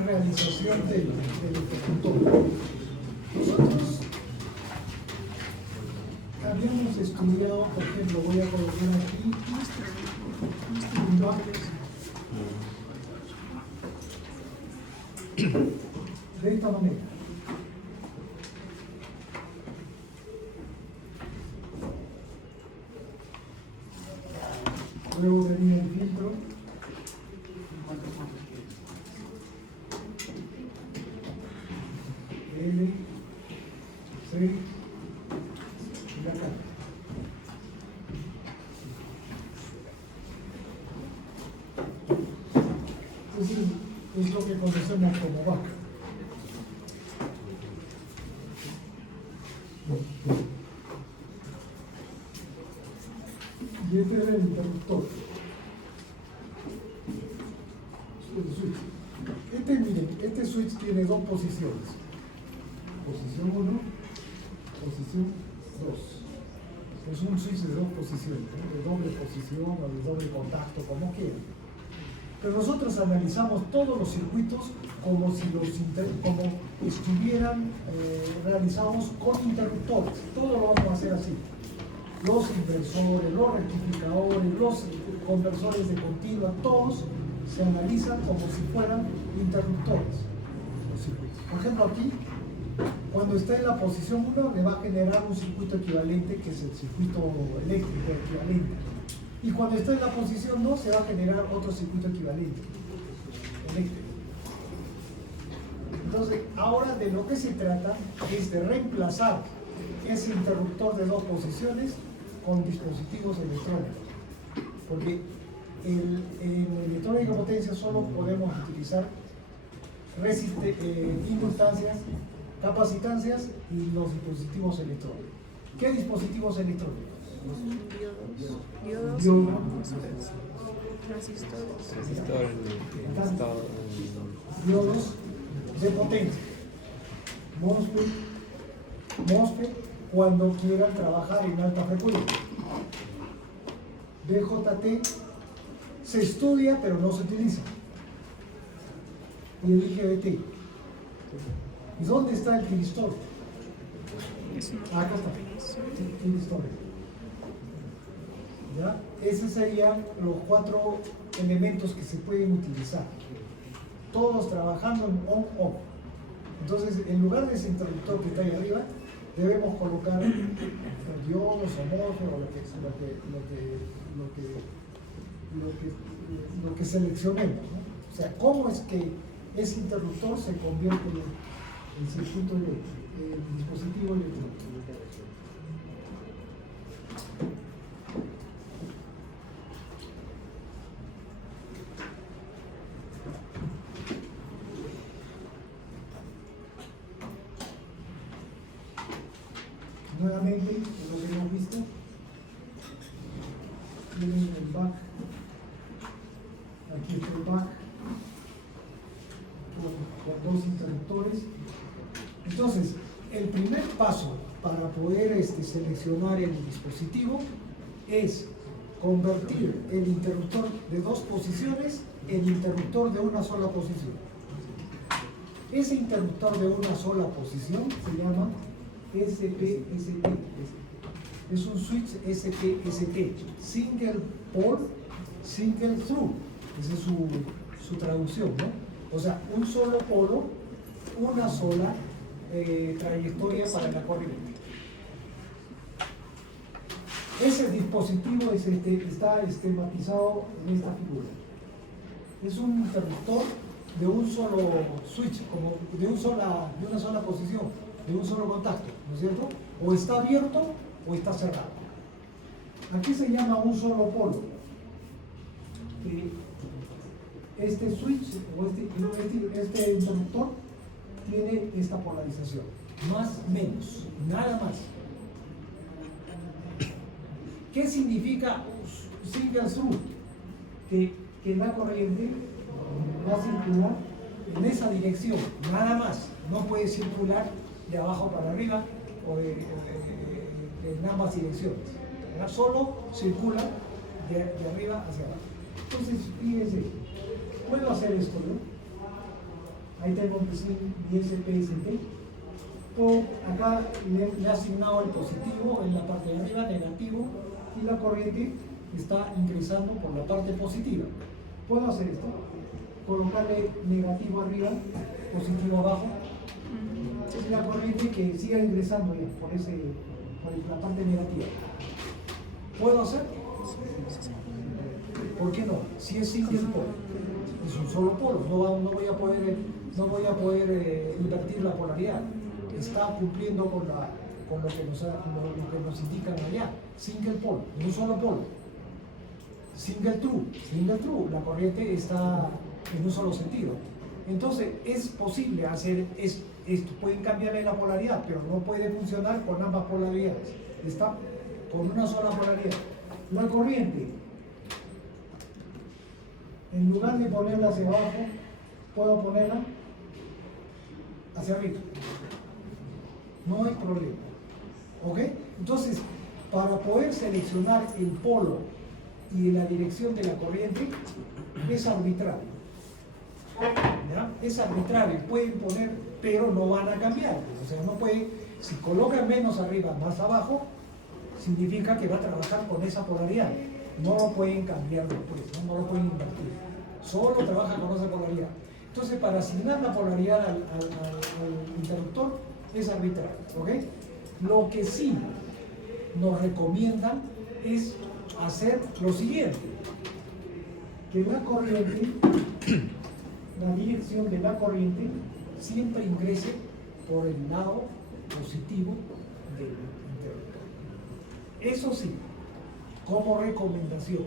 realización del ejecutor. Nosotros habíamos estudiado, por ejemplo, voy a colocar aquí un bloque de esta manera. Luego venía el filtro. L, C y acá. Entonces es lo que conocemos como vaca. Y este es el interruptor. El switch. Miren, este switch tiene dos posiciones. Posición 1, posición 2. Es un switch de dos posiciones, ¿no? De doble posición o de doble contacto, como quieran. Pero nosotros analizamos todos los circuitos como si como estuvieran realizados con interruptores. Todo lo vamos a hacer así. Los inversores, los rectificadores, los conversores de continua, todos se analizan como si fueran interruptores. Los circuitos. Por ejemplo, aquí, cuando está en la posición 1, le va a generar un circuito equivalente, que es el circuito eléctrico equivalente. Y cuando está en la posición 2, se va a generar otro circuito equivalente, eléctrico. Entonces, ahora de lo que se trata es de reemplazar ese interruptor de dos posiciones con dispositivos electrónicos. Porque en electrónica potencia solo podemos utilizar inductancias, capacitancias y los dispositivos electrónicos. ¿Qué dispositivos electrónicos? Diodos de potencia, MOSFET cuando quieran trabajar en alta frecuencia. DJT se estudia pero no se utiliza. Y el IGBT. ¿Y dónde está el tiristor? Acá está. Tiristor. ¿Ya? Esos serían los 4 elementos que se pueden utilizar. Todos trabajando en on-off. Entonces, en lugar de ese interruptor que está ahí arriba, debemos colocar diodos o MOSFET o lo que seleccionemos, ¿no? O sea, cómo es que ese interruptor se convierte en circuito en dispositivo electrónico. Nuevamente, lo que hemos visto, tienen el back, aquí está el back, con 2 interruptores. Entonces, el primer paso para poder seleccionar el dispositivo es convertir el interruptor de 2 posiciones en interruptor de una sola posición. Ese interruptor de una sola posición se llama SPST. Es un switch SPST, Single Pole, Single Through. Esa es su traducción, ¿no? O sea, un solo polo, una sola trayectoria para la corriente. Ese dispositivo está esquematizado en esta figura. Es un interruptor de un solo switch, como de una sola posición, de un solo contacto, ¿no es cierto? O está abierto o está cerrado. Aquí se llama un solo polo. Este switch o este interruptor tiene esta polarización, más menos, nada más. ¿Qué significa single through? Que la corriente va a circular en esa dirección, nada más. No puede circular de abajo para arriba o en ambas direcciones. Solo circula de arriba hacia abajo. Entonces, fíjense, puedo hacer esto, ¿no? Ahí tengo mi SPST. Acá le he asignado el positivo en la parte de arriba, negativo, y la corriente está ingresando por la parte positiva. ¿Puedo hacer esto? Colocarle negativo arriba, positivo abajo. Es la corriente que siga ingresando ya por la parte negativa. ¿Puedo hacer? ¿Por qué no? Si es single polo, es un solo polo, no voy a poder invertir la polaridad. Está cumpliendo con lo que nos indican allá. Single polo, un solo polo. Single true, la corriente está en un solo sentido. Entonces es posible hacer esto. Pueden cambiarle la polaridad, pero no puede funcionar con ambas polaridades. Está con una sola polaridad. La corriente, en lugar de ponerla hacia abajo, puedo ponerla hacia arriba. No hay problema. ¿Ok? Entonces, para poder seleccionar el polo y la dirección de la corriente, es arbitrario. ¿Ya? Es arbitrario. Pueden poner, pero no van a cambiar. O sea, no puede, si colocan menos arriba, más abajo, significa que va a trabajar con esa polaridad. No lo pueden cambiar después, no lo pueden invertir. Solo trabaja con esa polaridad. Entonces, para asignar la polaridad al interruptor, es arbitrario, ¿ok? Lo que sí nos recomiendan es hacer lo siguiente: que la corriente, la dirección de la corriente, siempre ingrese por el lado positivo del interruptor. Eso sí, como recomendación.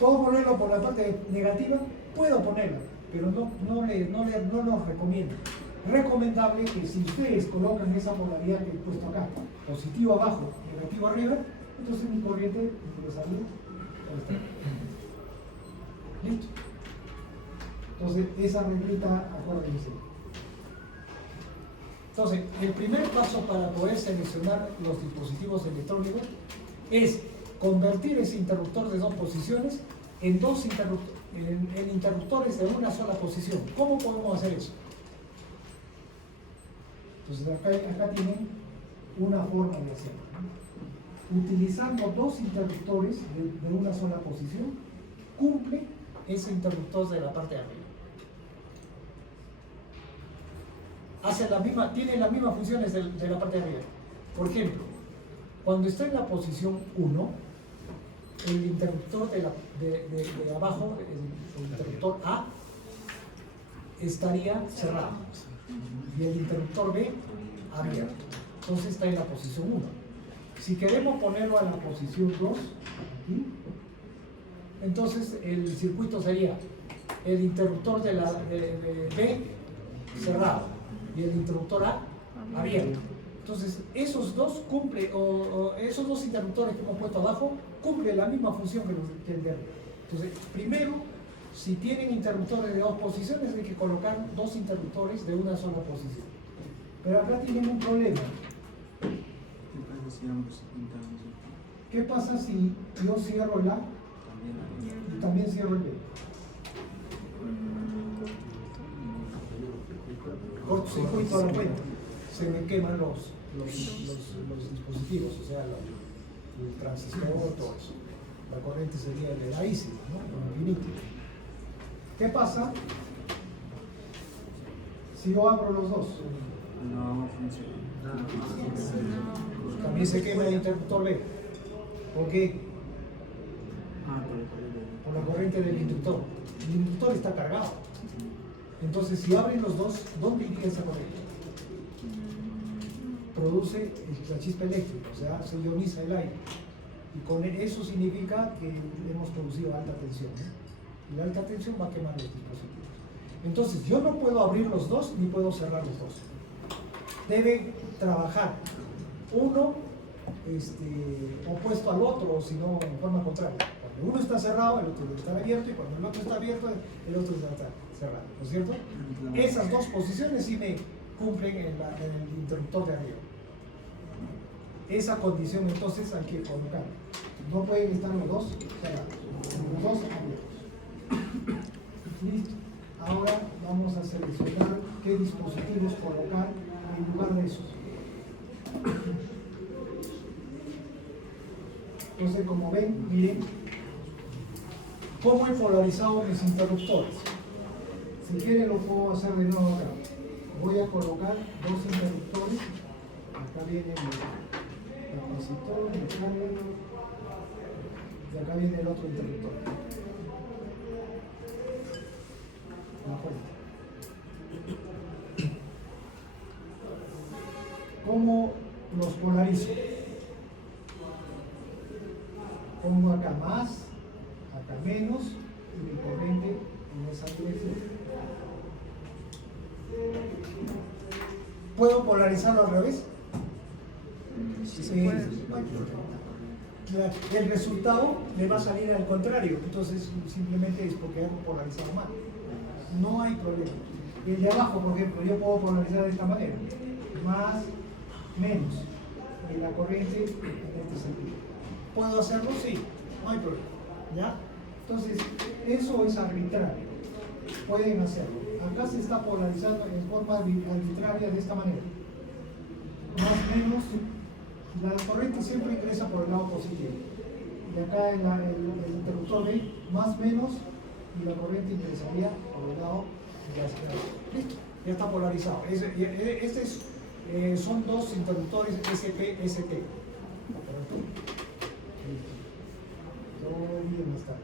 ¿Puedo ponerlo por la parte negativa? Puedo ponerlo, pero no nos recomiendo. Recomendable que si ustedes colocan esa polaridad que he puesto acá, positivo abajo, negativo arriba, entonces mi corriente ingresaría por esta. ¿Listo? Entonces, esa reglita, acuérdense. Entonces, el primer paso para poder seleccionar los dispositivos electrónicos es convertir ese interruptor de dos posiciones en interruptores de una sola posición. ¿Cómo podemos hacer eso? Entonces, acá tienen una forma de hacerlo. Utilizando dos interruptores de una sola posición, cumple ese interruptor de la parte de arriba. Tiene las mismas funciones de la parte de arriba. Por ejemplo, cuando está en la posición 1, el interruptor de abajo, el interruptor A, estaría cerrado y el interruptor B abierto. Entonces está en la posición 1. Si queremos ponerlo a la posición 2, aquí, entonces el circuito sería el interruptor de B cerrado y el interruptor A abierto. Entonces esos dos esos dos interruptores que hemos puesto abajo cumplen la misma función que el de arriba. Entonces, primero, si tienen interruptores de dos posiciones, hay que colocar dos interruptores de una sola posición. Pero acá tienen un problema. ¿Qué pasa si yo cierro el A y también cierro el B? Cortocircuito a la cuenta. Se me queman los dispositivos, o sea, el transistor, todo eso. La corriente sería elevadísima, ¿no? Infinito. ¿Qué pasa si yo abro los dos? No funciona. También se quema el interruptor B. ¿Por qué? Por la corriente del inductor. El inductor está cargado. Entonces, si abren los dos, ¿dónde iría esa corriente? Produce la chispa eléctrica, o sea, se ioniza el aire. Y con eso significa que hemos producido alta tensión, ¿no? Y la alta tensión va a quemar los dispositivos. Entonces, yo no puedo abrir los dos ni puedo cerrar los dos. Debe trabajar uno opuesto al otro, o si no, en forma contraria. Cuando uno está cerrado, el otro debe estar abierto, y cuando el otro está abierto, el otro debe estar cerrado, ¿no es cierto? Esas dos posiciones sí me cumplen en el interruptor de arriba. Esa condición entonces hay que colocar. No pueden estar los dos cerrados, los dos abiertos. Listo. Ahora vamos a seleccionar qué dispositivos colocar en lugar de esos. Entonces, como ven, miren cómo he polarizado mis interruptores. Si quieren lo puedo hacer de nuevo acá. Voy a colocar dos interruptores. Acá viene el capacitor, el carga, y acá viene el otro interruptor. La fuente. ¿Cómo los polarizo? Pongo acá más, acá menos, y mi corriente en esa dirección. ¿Puedo polarizarlo al revés? Sí, No hay problema. El resultado le va a salir al contrario, entonces simplemente es porque hago polarizado mal. No hay problema. El de abajo, por ejemplo, yo puedo polarizar de esta manera: más, menos, y la corriente en este sentido. ¿Puedo hacerlo? Sí, no hay problema. ¿Ya? Entonces, eso es arbitrario. Pueden hacerlo. Acá se está polarizando en forma arbitraria de esta manera. Más, menos, la corriente siempre ingresa por el lado positivo. Y acá el interruptor ve más, menos, y la corriente ingresaría por el lado de la izquierda. Listo, ya está polarizado. Son dos interruptores SP-ST. Todo bien está.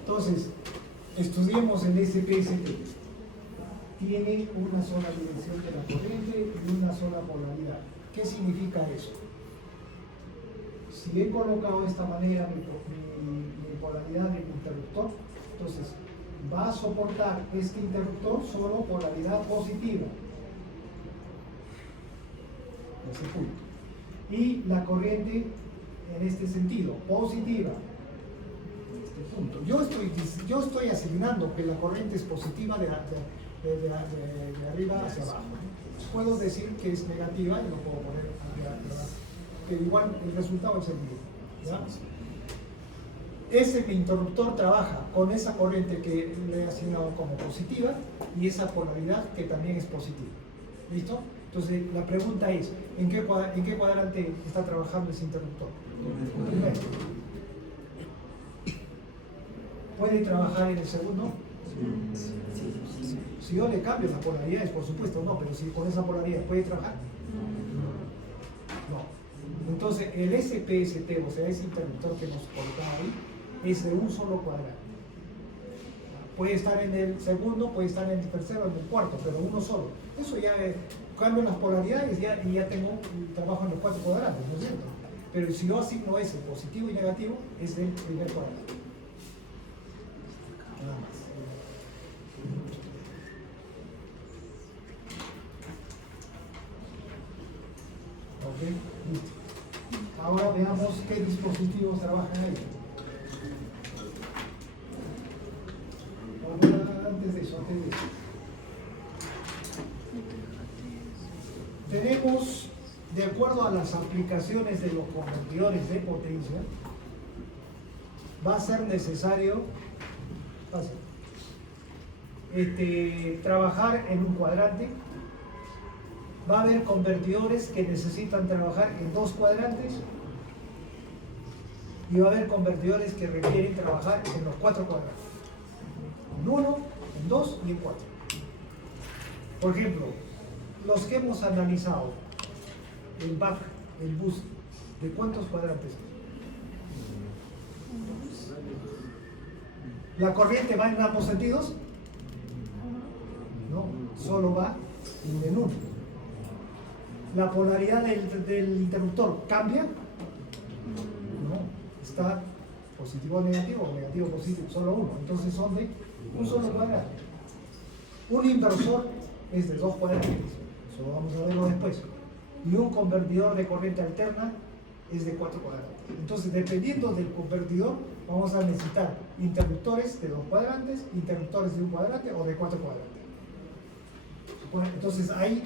Entonces, estudiemos el SP-ST. Tiene una sola dirección de la corriente y una sola polaridad. ¿Qué significa eso? Si he colocado de esta manera mi polaridad del interruptor, entonces va a soportar este interruptor solo polaridad positiva. Ese punto. Y la corriente en este sentido, positiva. En este punto. Yo estoy asignando que la corriente es positiva de arriba hacia abajo. Puedo decir que es negativa y lo puedo poner atrás, pero igual el resultado es el mismo. ¿Ya? Ese interruptor trabaja con esa corriente que le he asignado como positiva y esa polaridad que también es positiva. ¿Listo? Entonces la pregunta es, ¿en qué cuadrante está trabajando ese interruptor? Primero. ¿Puede trabajar en el segundo? Si yo le cambio las polaridades, por supuesto no, pero si con esa polaridad puede trabajar. No. Entonces el SP-ST, o sea, ese interruptor que nos colocaba ahí, es de un solo cuadrante. Puede estar en el segundo, puede estar en el tercero, en el cuarto, pero uno solo. Eso ya cambio las polaridades y ya tengo un trabajo en los cuatro cuadrantes, ¿no es cierto? Pero si yo asigno ese positivo y negativo, es del primer cuadrante. Nada más. Ok, listo. Ahora veamos qué dispositivos trabajan ahí. Antes de eso. Tenemos, de acuerdo a las aplicaciones de los convertidores de potencia, va a ser necesario trabajar en un cuadrante. Va a haber convertidores que necesitan trabajar en dos cuadrantes y va a haber convertidores que requieren trabajar en los cuatro cuadrantes. En uno, en dos y en cuatro. Por ejemplo, los que hemos analizado, el back, el boost, ¿de cuántos cuadrantes? ¿La corriente va en ambos sentidos? No, solo va en uno. ¿La polaridad del interruptor cambia? No, está positivo o negativo positivo, solo uno. Entonces son de un solo cuadrante. Un inversor es de dos cuadrantes, eso vamos a verlo después. Y un convertidor de corriente alterna es de cuatro cuadrantes. Entonces, dependiendo del convertidor, vamos a necesitar interruptores de dos cuadrantes, interruptores de un cuadrante o de cuatro cuadrantes. Bueno, entonces ahí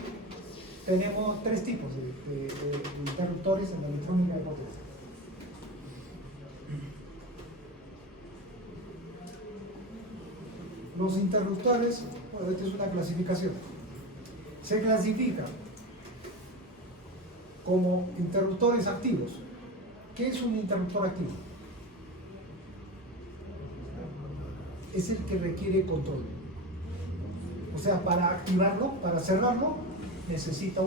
tenemos tres tipos de interruptores en la electrónica de potencia. Los interruptores, bueno, esta es una clasificación. Se clasifica como interruptores activos. ¿Qué es un interruptor activo? Es el que requiere control. O sea, para activarlo, para cerrarlo, necesita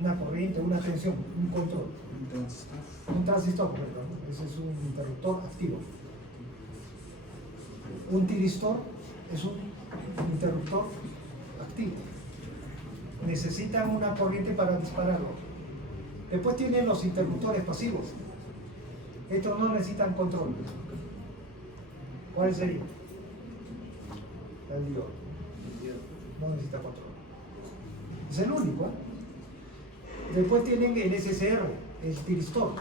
una corriente, una tensión, un control. Un transistor, perdón. Ese es un interruptor activo. Un tiristor es un interruptor activo. Necesitan una corriente para dispararlo. Después tienen los interruptores pasivos. Estos no necesitan control. ¿Cuál sería? El diodo. No necesita control. Es el único. Después tienen el SSR, el tiristor.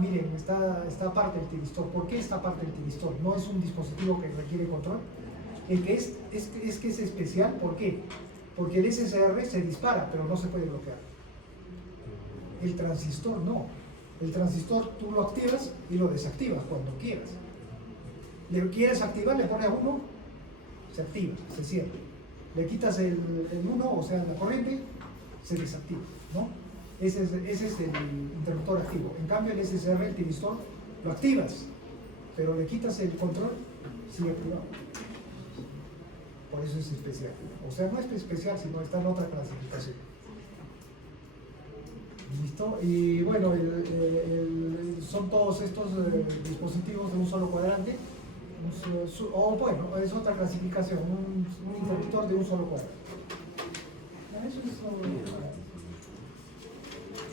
Miren, esta parte del tiristor. ¿Por qué esta parte del tiristor? No es un dispositivo que requiere control. El que es que es especial. ¿Por qué? Porque el SSR se dispara, pero no se puede bloquear. El transistor no. El transistor tú lo activas y lo desactivas cuando quieras. Le quieres activar, le pones 1, se activa, se cierra. Le quitas el 1, o sea, la corriente, se desactiva, ¿no? Ese es el interruptor activo. En cambio, el SSR, el tiristor, lo activas, pero le quitas el control, sigue activado. Por eso es especial. O sea, no es especial, sino está en otra clasificación. ¿Listo? Y bueno, son todos estos dispositivos de un solo cuadrante. O bueno, es otra clasificación, un interruptor de un solo cuadrante. Eso es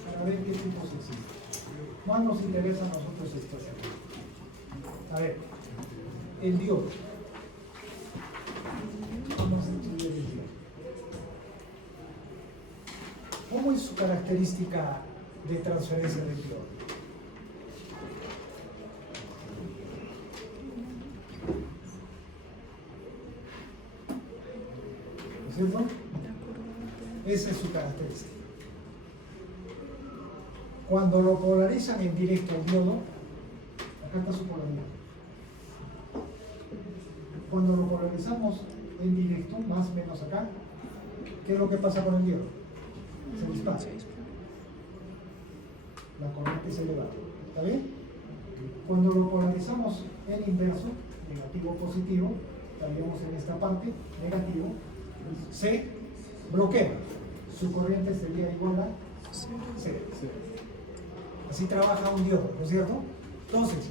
para ver qué tipos existen. Más nos interesa a nosotros esto. A ver, el diodo. Vamos a estudiar el diodo. ¿Cómo es su característica de transferencia del diodo? ¿No es cierto? Esa es su característica. Cuando lo polarizan en directo al diodo, acá está su polaridad. Cuando lo polarizamos en directo, más o menos acá, ¿qué es lo que pasa con el diodo? Se dispara. La corriente se eleva. ¿Está bien? Cuando lo polarizamos en inverso, negativo o positivo, estaríamos en esta parte, negativo, se bloquea. Su corriente sería igual a 0. Así trabaja un diodo, ¿no es cierto? Entonces,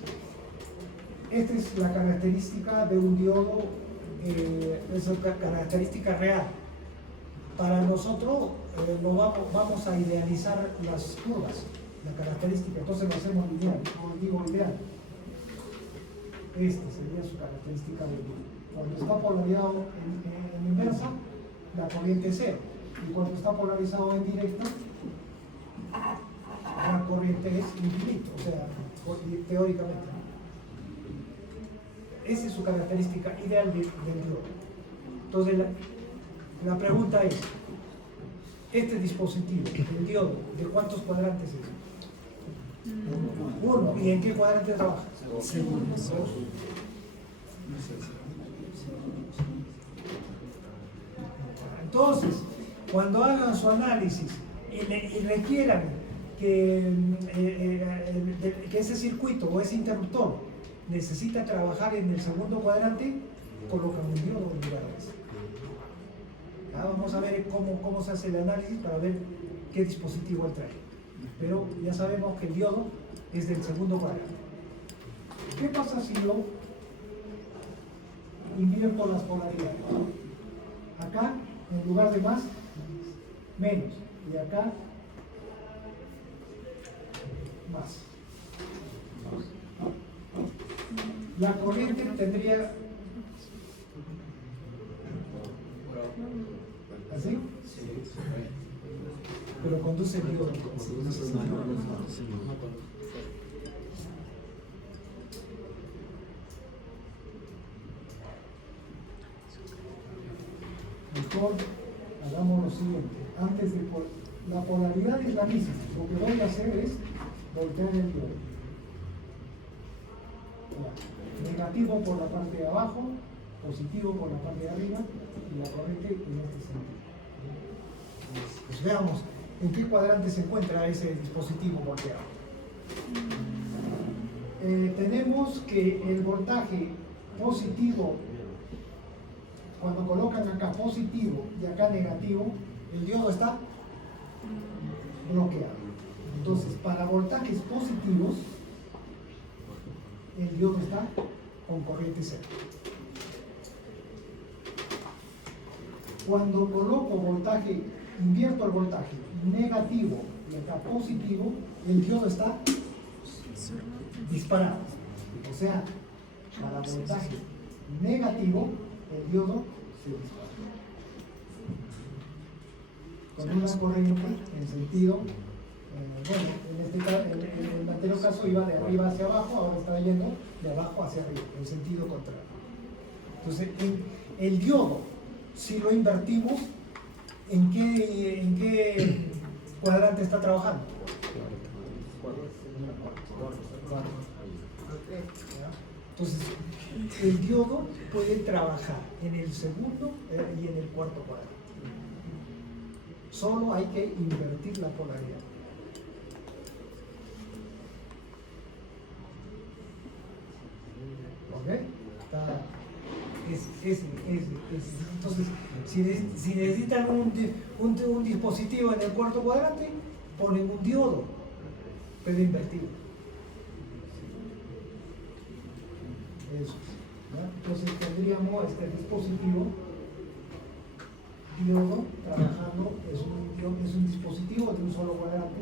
esta es la característica de un diodo, es una característica real. Para nosotros vamos a idealizar las curvas, la característica, entonces lo hacemos lineal, no digo ideal. Esta sería su característica del diodo. Cuando está polarizado en inversa, la corriente es 0. Y cuando está polarizado en directo, la corriente es infinita, o sea, teóricamente. Esa es su característica ideal del diodo. Entonces, la pregunta es, este dispositivo, el diodo, ¿de cuántos cuadrantes es? 1. ¿Y en qué cuadrante trabaja? Segundo. Entonces, cuando hagan su análisis y requieran que ese circuito o ese interruptor necesita trabajar en el segundo cuadrante, colocan un diodo en lugar de ese. Vamos a ver cómo se hace el análisis para ver qué dispositivo él trae. Pero ya sabemos que el diodo es del segundo cuadrante. ¿Qué pasa si yo invierto las polaridades? Acá, en lugar de más, menos. Y acá, más. La corriente tendría ¿así? Pero conduce el diodo. Mejor hagamos lo siguiente. Antes de la polaridad es la misma. Lo que voy a hacer es voltear el diodo. Negativo por la parte de abajo, positivo por la parte de arriba y la corriente en este sentido. Pues veamos en qué cuadrante se encuentra ese dispositivo volteado. Tenemos que el voltaje positivo, cuando colocan acá positivo y acá negativo, el diodo está bloqueado. Entonces, para voltajes positivos, el diodo está con corriente cero. Cuando coloco voltaje, invierto el voltaje negativo y acá positivo, el diodo está disparado. O sea, para voltaje negativo, el diodo se dispara. Con una corriente en sentido, en el anterior caso iba de arriba hacia abajo, ahora está yendo de abajo hacia arriba, en sentido contrario. Entonces, el diodo, si lo invertimos, ¿en qué cuadrante está trabajando? Entonces, el diodo puede trabajar en el segundo y en el cuarto cuadrante. Solo hay que invertir la polaridad. ¿Ok? Entonces, si necesitan un dispositivo en el cuarto cuadrante, ponen un diodo, pero invertido. Eso. ¿No? Entonces tendríamos este dispositivo, diodo, trabajando, es un dispositivo de un solo cuadrante.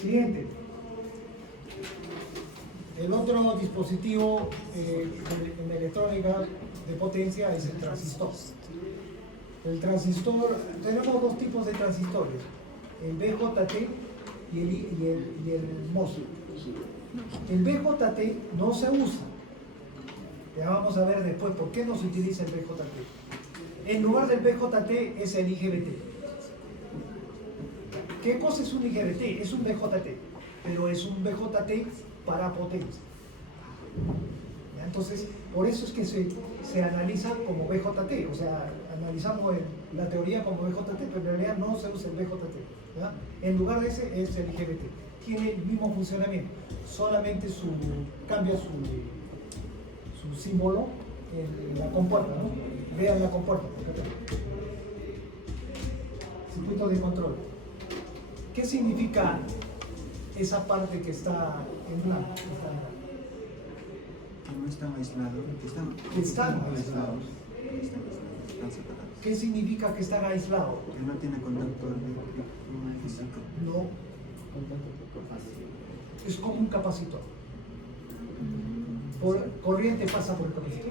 Siguiente. El otro dispositivo en electrónica de potencia es el transistor. El transistor, tenemos dos tipos de transistores, el BJT y el MOSFET. El BJT no se usa. Ya vamos a ver después por qué no se utiliza el BJT. En lugar del BJT es el IGBT. ¿Qué cosa es un IGBT? Es un BJT, pero es un BJT para potencia. ¿Ya? Entonces, por eso es que se analiza como BJT, o sea, analizamos la teoría como BJT, pero en realidad no se usa el BJT. ¿Ya? En lugar de ese es el IGBT. Tiene el mismo funcionamiento, solamente cambia su símbolo en la compuerta, ¿no? Vean la compuerta. Circuito de control. ¿Qué significa esa parte que está en blanco? Que no están aislados. Están aislados. Están separados. ¿Qué significa que están aislados? Que no tiene contacto físico. No. Es como un capacitor. Corriente pasa por el capacitor.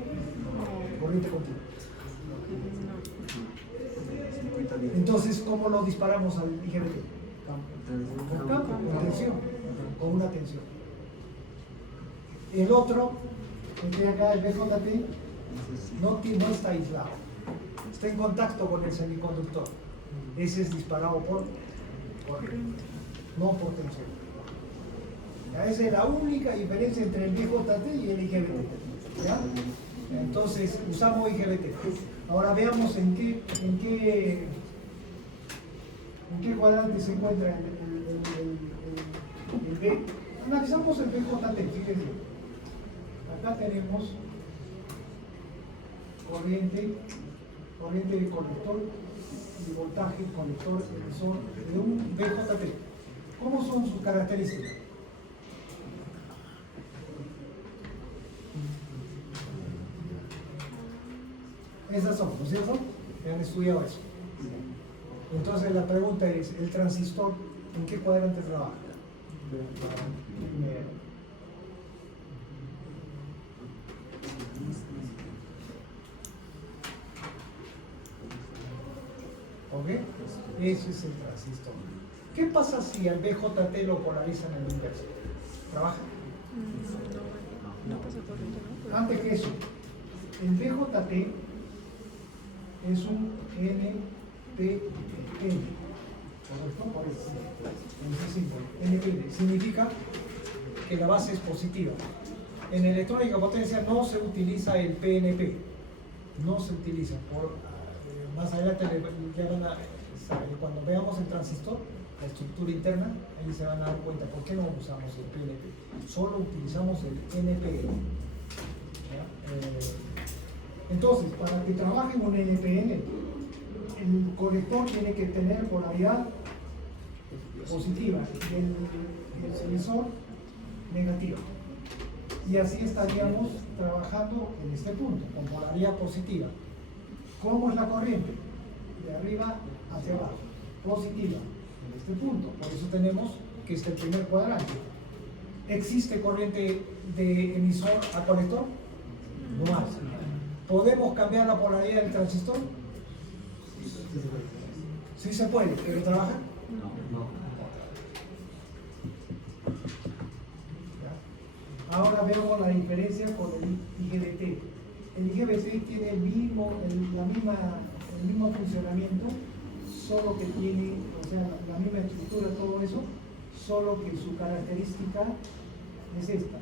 Corriente continua. Entonces, ¿cómo lo disparamos al IGBT? Con campo, con tensión, con una tensión. El otro, el de acá, el BJT, no está aislado. Está en contacto con el semiconductor. Ese es disparado por corriente, no por tensión. Esa es la única diferencia entre el BJT y el IGBT. ¿Ya? Entonces, usamos IGBT. Ahora veamos en qué cuadrante se encuentra el B. Analizamos el BJT, fíjense. Acá tenemos corriente de colector y voltaje colector emisor de un BJT. ¿Cómo son sus características? Esas son, ¿no es cierto? Que han estudiado eso. Entonces la pregunta es, ¿el transistor en qué cuadrante trabaja? ¿Ok? Ese es el transistor. ¿Qué pasa si al BJT lo polarizan en el inverso? ¿Trabaja? No pasa corriente, ¿no? Antes que eso, El BJT es un NPN, ¿correcto? Por eso, en ese símbolo. NPN significa que la base es positiva. En electrónica de potencia no se utiliza el PNP, no se utiliza. Más adelante ya van a saber, cuando veamos el transistor, la estructura interna, ahí se van a dar cuenta por qué no usamos el PNP, solo utilizamos el NPN. Entonces, para que trabaje un NPN, el colector tiene que tener polaridad positiva y el emisor negativa. Y así estaríamos trabajando en este punto, con polaridad positiva. ¿Cómo es la corriente? De arriba hacia abajo, positiva, en este punto. Por eso tenemos que este primer cuadrante. ¿Existe corriente de emisor a colector? No hay. ¿Podemos cambiar la polaridad del transistor? Sí se puede, pero ¿trabaja? No. Ahora vemos la diferencia con el IGBT. El IGBT tiene el mismo funcionamiento, solo que tiene, o sea, la misma estructura, todo eso, solo que su característica es esta.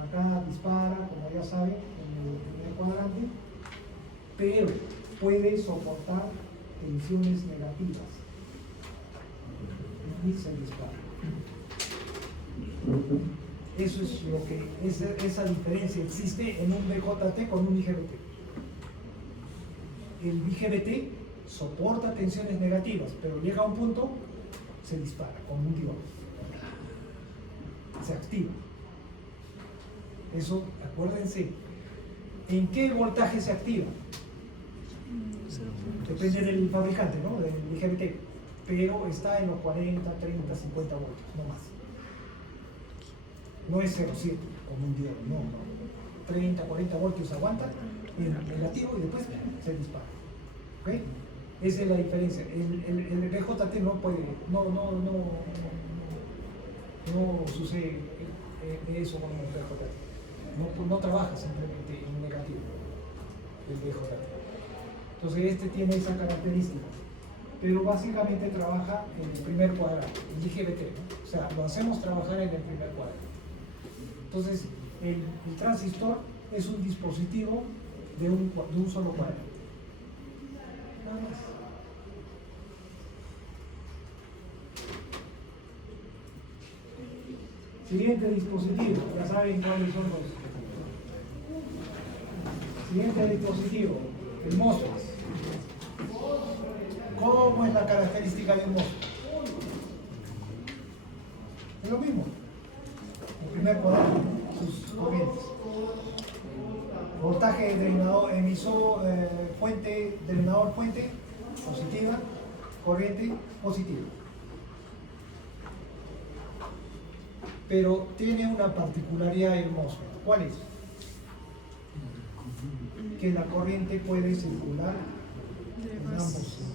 Acá dispara, como ya saben, en el primer cuadrante, pero puede soportar tensiones negativas y se dispara. Eso es lo que, esa diferencia existe en un BJT con un IGBT. El IGBT soporta tensiones negativas, pero llega a un punto, se dispara como un diván. Se activa. Eso, acuérdense, ¿en qué voltaje se activa? Depende del fabricante, ¿no? Del IGBT, pero está en los 40, 30, 50 voltios, no más. No es 0,7 como un diode, no. 30, 40 voltios aguanta en negativo y después se dispara. ¿Ok? Esa es la diferencia. El BJT no puede, no sucede eso con el BJT. No trabaja simplemente en negativo el BJT. Entonces este tiene esa característica. Pero básicamente trabaja en el primer cuadrante, el IGBT, ¿no? O sea, lo hacemos trabajar en el primer cuadrante. Entonces, el transistor es un dispositivo de un solo cuadrante. Nada más. Siguiente dispositivo, ya saben cuáles son los. Siguiente dispositivo, el MOSFET. ¿Cómo es la característica de un MOSFET? Es lo mismo. El primer cuadrante, sus corrientes. Voltaje drenador, emisor, fuente, drenador, fuente, positiva, corriente, positiva. Pero tiene una particularidad el MOSFET. ¿Cuál es? Que la corriente puede circular en ambos sentidos.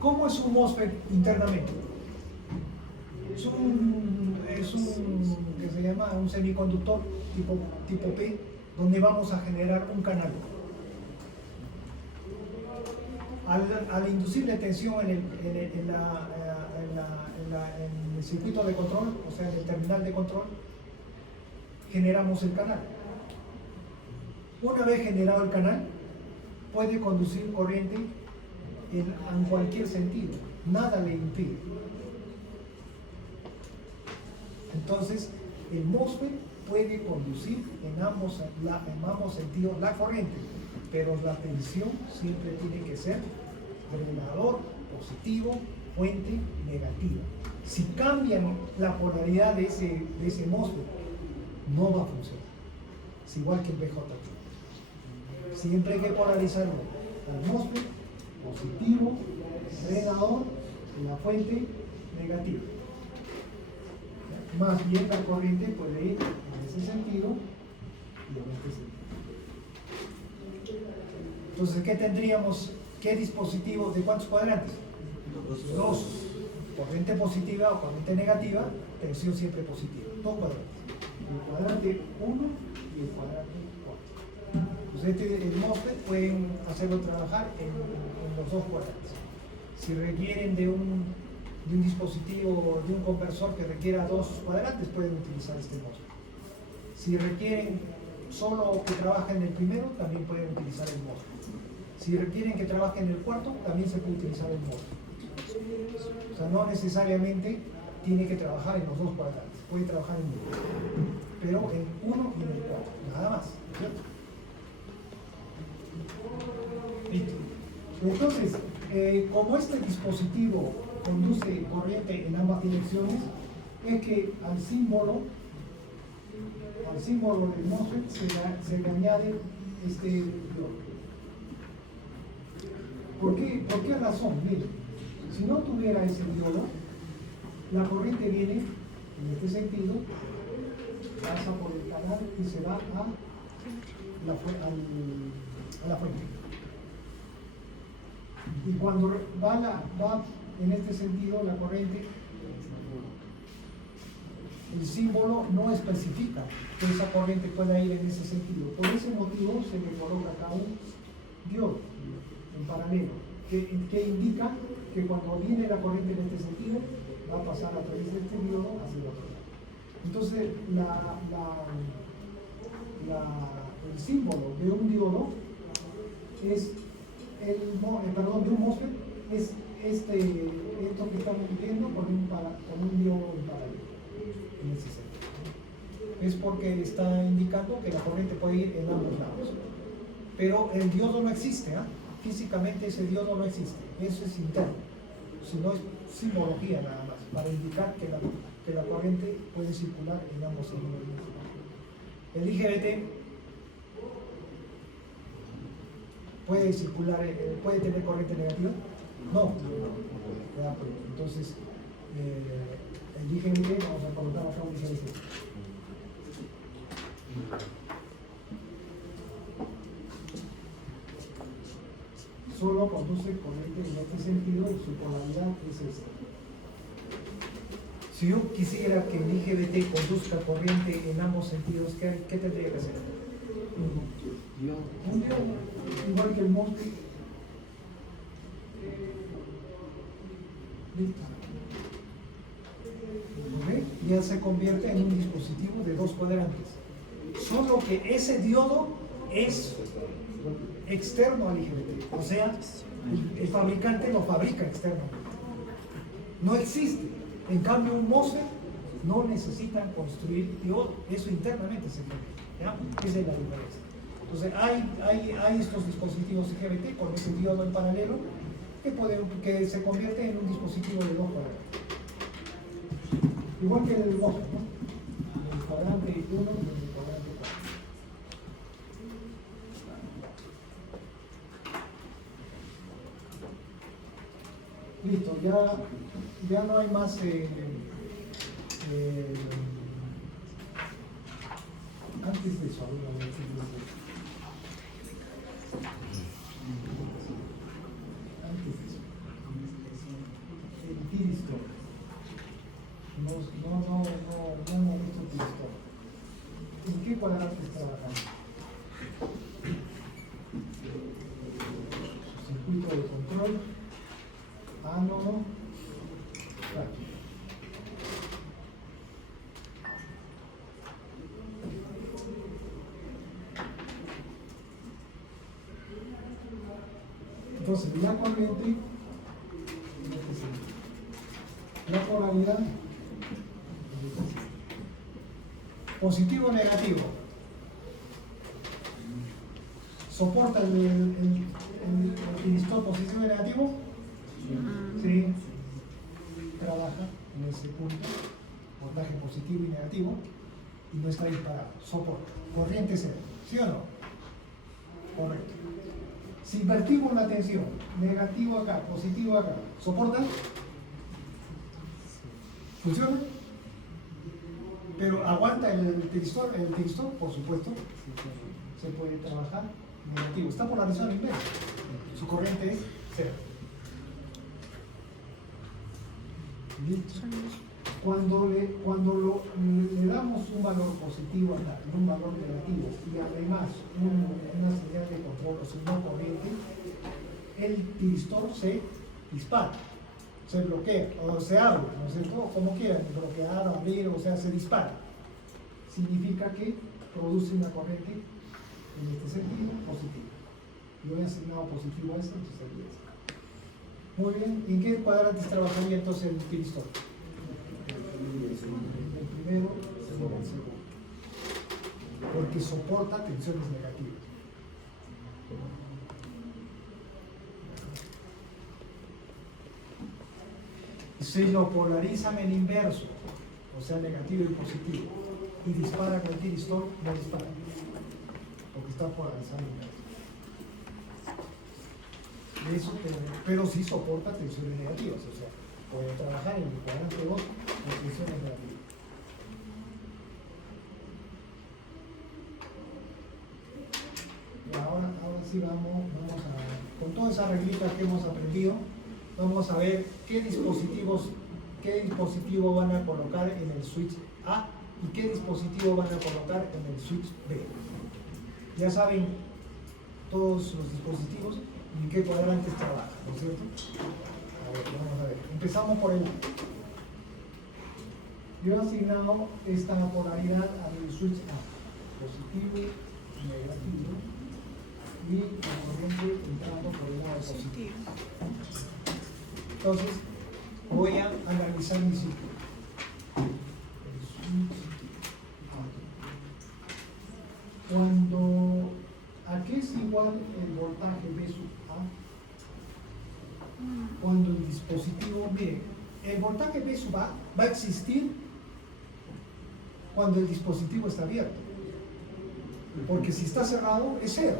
¿Cómo es un MOSFET internamente? Es un que se llama un semiconductor tipo P, donde vamos a generar un canal. Al inducirle tensión en el circuito de control, o sea, en el terminal de control, generamos el canal. Una vez generado el canal, puede conducir corriente en cualquier sentido, nada le impide. Entonces, el MOSFET puede conducir en ambos sentidos la corriente, pero la tensión siempre tiene que ser drenador positivo, fuente negativa. Si cambian la polaridad de ese MOSFET, no va a funcionar. Es igual que el BJT. Siempre hay que polarizarlo al MOSFET positivo, drenador, la fuente negativa. Más bien la corriente puede ir en ese sentido y en este sentido. Entonces, ¿qué tendríamos? ¿Qué dispositivo? ¿De cuántos cuadrantes? Dos. Corriente positiva o corriente negativa, tensión siempre positiva. Dos cuadrantes. El cuadrante 1 y el cuadrante 4. Entonces el MOSFET pueden hacerlo trabajar en los dos cuadrantes. Si requieren de un dispositivo, de un conversor que requiera dos cuadrantes, pueden utilizar este MOSFET. Si requieren solo que trabaje en el primero, también pueden utilizar el MOSFET. Si requieren que trabaje en el cuarto, también se puede utilizar el MOSFET. O sea, no necesariamente tiene que trabajar en los dos cuadrantes, puede trabajar en uno, pero en uno y en el cuatro, nada más, ¿cierto? Listo. Entonces, como este dispositivo conduce corriente en ambas direcciones, es que al símbolo del MOSFET se le añade este diodo. ¿Por qué razón? Miren, si no tuviera ese diodo, la corriente viene en este sentido, pasa por el canal y se va a la fuente. Y cuando va en este sentido la corriente, el símbolo no especifica que esa corriente pueda ir en ese sentido. Por ese motivo se le coloca acá un diodo en paralelo, que indica que cuando viene la corriente en este sentido, va a pasar a través de este diodo hacia el otro lado. Entonces, el símbolo de un diodo es de un MOSFET es esto que estamos viendo con un diodo en paralelo, en ese sentido. Es porque está indicando que la corriente puede ir en ambos lados. Pero el diodo no existe, ¿eh? Físicamente ese diodo no existe, eso es interno, sino es simbología nada más, para indicar que la corriente puede circular en ambos sentidos. El IGBT puede circular, puede tener corriente negativa, no. Entonces, el IGBT, vamos a colocar acá un IGBT. Solo conduce corriente en este sentido y su polaridad es esta. Si yo quisiera que el IGBT conduzca corriente en ambos sentidos, ¿qué tendría que hacer? Un diodo, igual que el MOSFET. Listo. ¿Okay? Ya se convierte en un dispositivo de dos cuadrantes. Solo que ese diodo es externo al IGBT, o sea, el fabricante lo fabrica externamente. No existe. En cambio, un MOSFET no necesitan construir diodo, eso internamente se genera. Esa es la diferencia. Entonces, hay estos dispositivos IGBT con ese diodo en paralelo que se convierte en un dispositivo de dos cuadrantes. Igual que el MOSFET, ¿no? El cuadrante 1 y el cuadrante 4. Listo, ya no hay más antes de eso, el tiristor. No hemos visto el tiristor. ¿En qué cuadrante está trabajando? Su circuito de control, ánodo, cátodo. Entonces, la corriente, la polaridad, positivo o negativo, soporta el tiristor positivo y negativo, sí, trabaja en ese punto, voltaje positivo y negativo, y no está disparado, soporta, corriente cero, ¿sí o no? Correcto. Si invertimos la tensión, negativo acá, positivo acá, ¿soporta? ¿Funciona? Pero aguanta el tiristor, por supuesto, se puede trabajar negativo. Está polarizado inverso, su corriente es cero. ¿Listo? Cuando le damos un valor positivo acá y un valor negativo y además una señal de control o signo corriente, el tiristor se dispara, se bloquea o se abre, ¿no es cierto? Como quieran, bloquear, abrir, o sea, se dispara. Significa que produce una corriente en este sentido positiva. Yo he asignado positivo a esto, entonces sería esto. Muy bien, ¿y en qué cuadrantes trabajaría entonces el tiristor? El primero, segundo, el segundo. Porque soporta tensiones negativas. Si lo polarizan en inverso, o sea, negativo y positivo, y dispara con el tiristor, no dispara, porque está polarizado en inverso. Eso, pero sí soporta tensiones negativas, o sea, puede trabajar en el cuadrante 2 con tensiones negativas. Y ahora sí vamos con todas esas reglitas que hemos aprendido, vamos a ver qué dispositivo van a colocar en el switch A y qué dispositivo van a colocar en el switch B. Ya saben todos los dispositivos y en qué cuadrantes trabajan, ¿no es cierto? A ver, vamos a ver. Empezamos por el A. Yo he asignado esta polaridad al switch A, positivo, negativo, y la corriente entrando por el lado positivo. Entonces, voy a analizar mi ciclo. El switch A. Cuando ¿a qué es igual el voltaje V sub A? Cuando el dispositivo, miren, el voltaje V sub A va a existir cuando el dispositivo está abierto. Porque si está cerrado, es cero.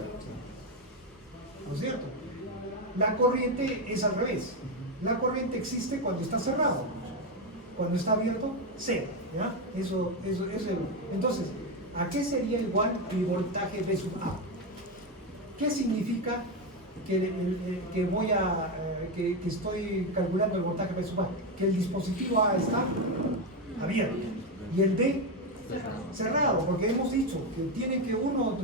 ¿No es cierto? La corriente es al revés. La corriente existe cuando está cerrado. Cuando está abierto, cero. ¿Ya? Eso es el. Entonces, ¿a qué sería igual el voltaje V sub A? ¿Qué significa que estoy calculando el voltaje V sub A? Que el dispositivo A está abierto y el D cerrado, porque hemos dicho que uno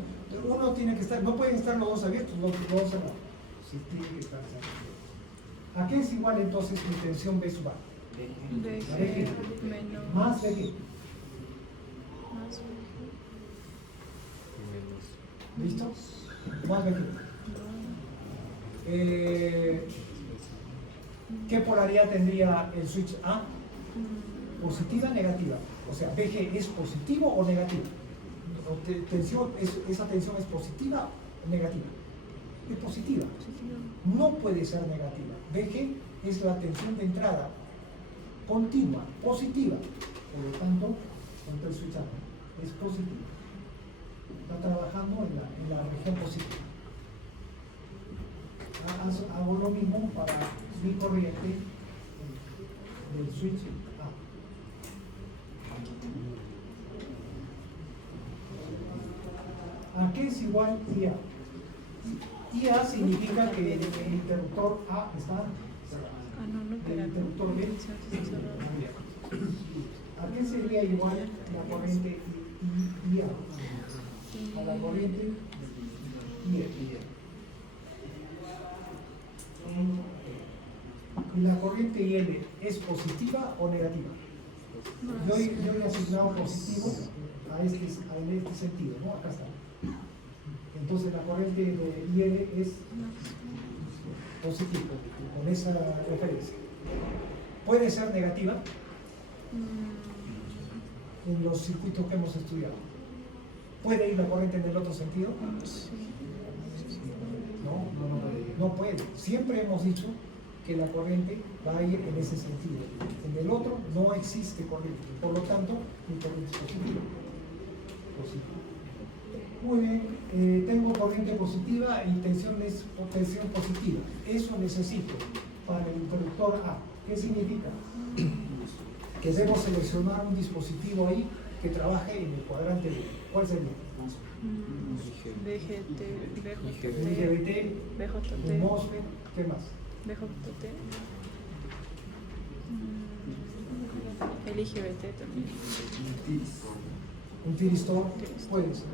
tiene que estar, no pueden estar los dos abiertos, los dos cerrados. Sí, tiene que estar cerrado. ¿A qué es igual entonces mi tensión V sub A? BG menos Más BG. más ¿Listo? Más BG. ¿Qué polaridad tendría el switch A? ¿Positiva o negativa? O sea, BG es positivo o negativo. ¿Esa tensión es positiva o negativa? Es positiva. No puede ser negativa. BG es la tensión de entrada continua, positiva. Por lo tanto, el switch A es positivo. Está trabajando en la región positiva. Hago lo mismo para mi corriente del switch A. ¿A qué es igual IA? IA significa que el interruptor A está cerrado. El interruptor B está abierto. ¿A qué sería igual la corriente IA? A la corriente IA. ¿La corriente IL es positiva o negativa? Yo he asignado positivo a este sentido, ¿no? Acá está. Entonces la corriente de IL es positiva, con esa referencia. ¿Puede ser negativa? En los circuitos que hemos estudiado. ¿Puede ir la corriente en el otro sentido? No puede. Siempre hemos dicho que la corriente va a ir en ese sentido. En el otro no existe corriente, por lo tanto, mi corriente es positiva. Muy bien, tengo corriente positiva y tensión positiva. Eso necesito para el interruptor A. ¿Qué significa? Que debo seleccionar un dispositivo ahí que trabaje en el cuadrante B. ¿Cuál sería? BGT, BGT, BJT, un MOSFET, ¿qué más? BJT, IGBT también. Un tiristor puede ser,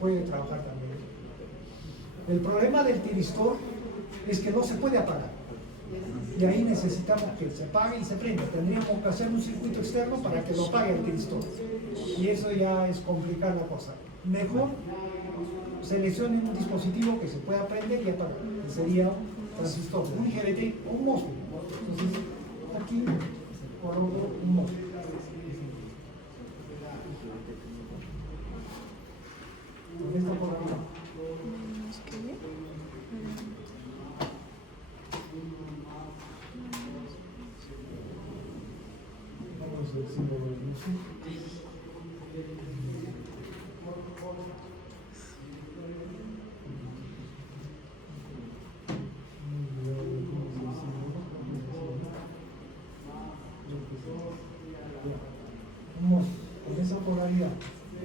puede trabajar también. El problema del tiristor es que no se puede apagar. Y ahí necesitamos que se apague y se prenda. Tendríamos que hacer un circuito externo para que lo apague el tiristor. Y eso ya es complicar la cosa. Mejor seleccionen un dispositivo que se pueda prender y apagar, que sería un transistor, un IGBT o un MOSFET. Entonces, aquí coloco un MOSFET. Con esta por acá. ¿Escribir? Vamos al símbolo de MOSFET. Vamos con esa polaridad. Y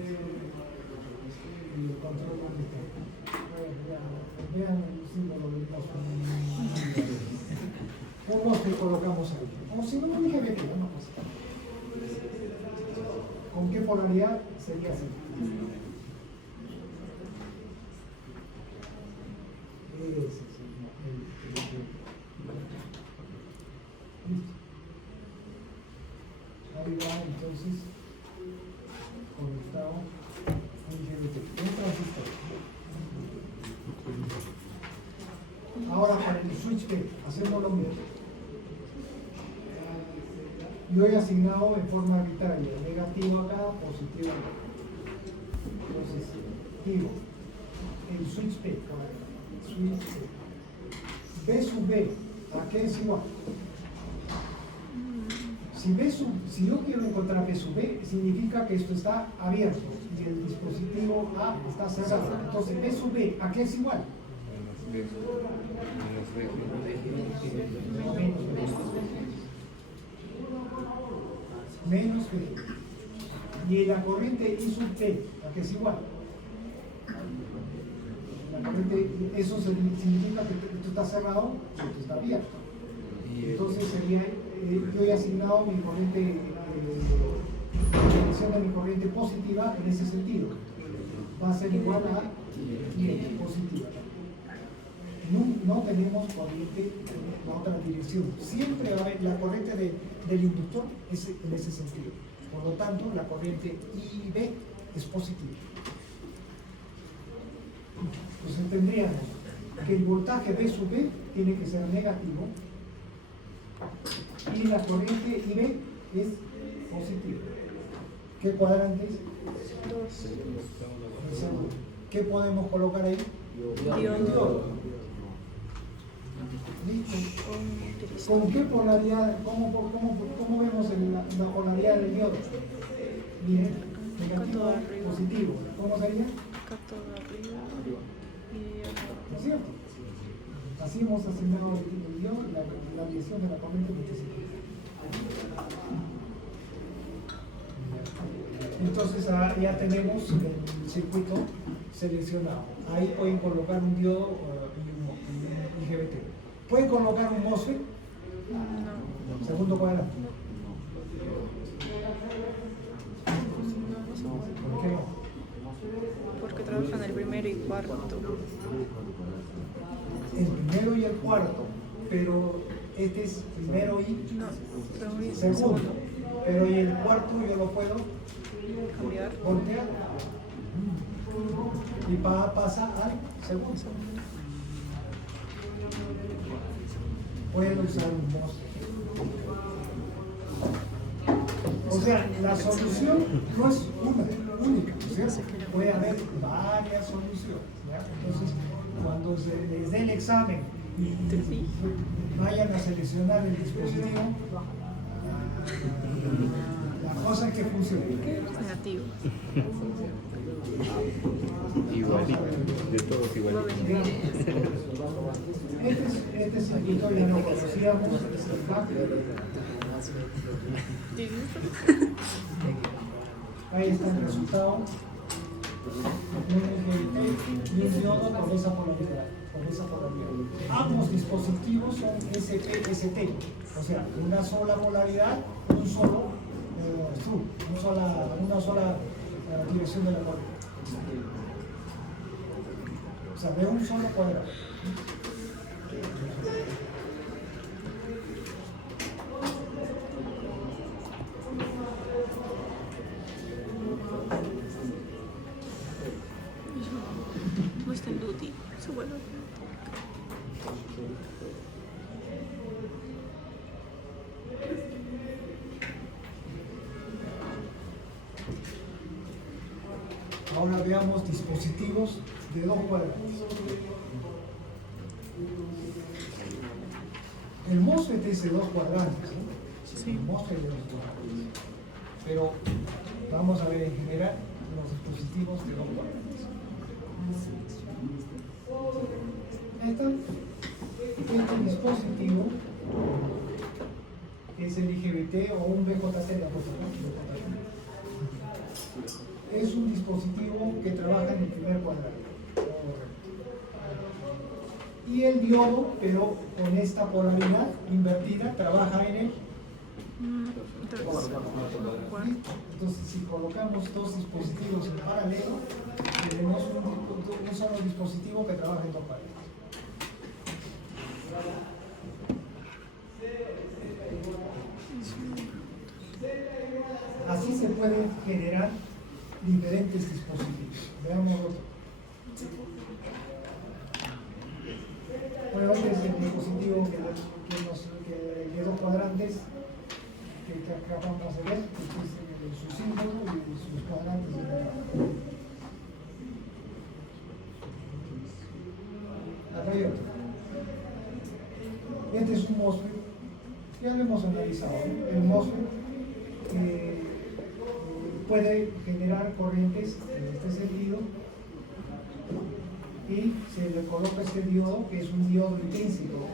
el control dónde está. Vean el símbolo del MOSFET. Un MOSFET colocamos ahí. O si no, un IGBT, una cosa. ¿Con qué polaridad sería así? Ese es el ¿listo? Ahí va entonces conectado un IGBT, un transistor. Ahora para el switch P hacemos lo mismo. Yo he asignado en forma arbitraria negativo acá, positivo acá. Entonces, digo, el switch P, switch P. B sub B, ¿a qué es igual? Si yo quiero encontrar B sub B, significa que esto está abierto y el dispositivo A está cerrado. Entonces, B sub B, ¿a qué es igual? Menos B. Y la corriente I sub T, ¿a qué es igual? La corriente, eso significa que esto está cerrado y esto está abierto. Entonces sería, yo he asignado mi corriente, la dirección de mi corriente positiva en ese sentido. Va a ser igual a I positiva. No tenemos corriente en la otra dirección. Siempre va a haber la corriente del inductor es en ese sentido. Por lo tanto, la corriente IB es positiva. Entonces tendríamos que el voltaje B sub B tiene que ser negativo y la corriente IB es positiva. ¿Qué cuadrantes? El segundo. ¿Qué podemos colocar ahí? Diodo. ¿Listo? ¿Con qué polaridad? ¿Cómo vemos la polaridad del diodo? Bien, negativo, positivo. ¿Cómo sería? Cátodo arriba ¿No es cierto? Así hemos asignado el diodo, la dirección de la corriente multicíclica. Entonces ya tenemos el circuito seleccionado. Ahí pueden colocar un diodo y un IGBT. ¿Pueden colocar un MOSFET? No. Segundo cuadrante. ¿Por qué no? Porque trabajan el primero y cuarto. El primero y el cuarto, pero este es primero y No, segundo. Pero y el cuarto yo lo puedo cambiar. voltear y pasa al segundo. Pueden usar un MOSFET. O sea, la solución no es una, única, ¿cierto? Puede haber varias soluciones, ¿ya? Entonces, cuando les dé el examen y vayan a seleccionar el dispositivo, la cosa que funcione. Negativo. Igualito, de todos igualitos. Este circuito ya lo conocíamos, es el back. Ahí está el resultado. Y el diodo con esa polaridad. Ambos dispositivos son SP-ST, o sea, una sola polaridad, un solo una sola dirección de la corriente. O sea, de un solo cuadrado. No está en duty. Eso bueno. Ahora veamos dispositivos de dos cuadrantes. El MOSFET es de dos cuadrantes, ¿no? Sí. El MOSFET es de dos cuadrantes. Pero vamos a ver en general los dispositivos de dos cuadrantes. Este dispositivo es el IGBT o un BJT, es un dispositivo que trabaja en el primer cuadrante. Y el diodo, pero con esta polaridad invertida, trabaja en el cuarto. Entonces, si colocamos dos dispositivos en paralelo, tenemos un solo dispositivo que trabaja en dos cuadrantes. Así se pueden generar diferentes dispositivos. Veamos otro. Bueno, este es el dispositivo que de dos cuadrantes que acabamos de ver, que es su símbolo y sus cuadrantes. Acá hay otro. Este es un MOSFET, ya lo hemos analizado, ¿no? El MOSFET puede generar corrientes en este sentido y se le coloca este diodo, que es un diodo intrínseco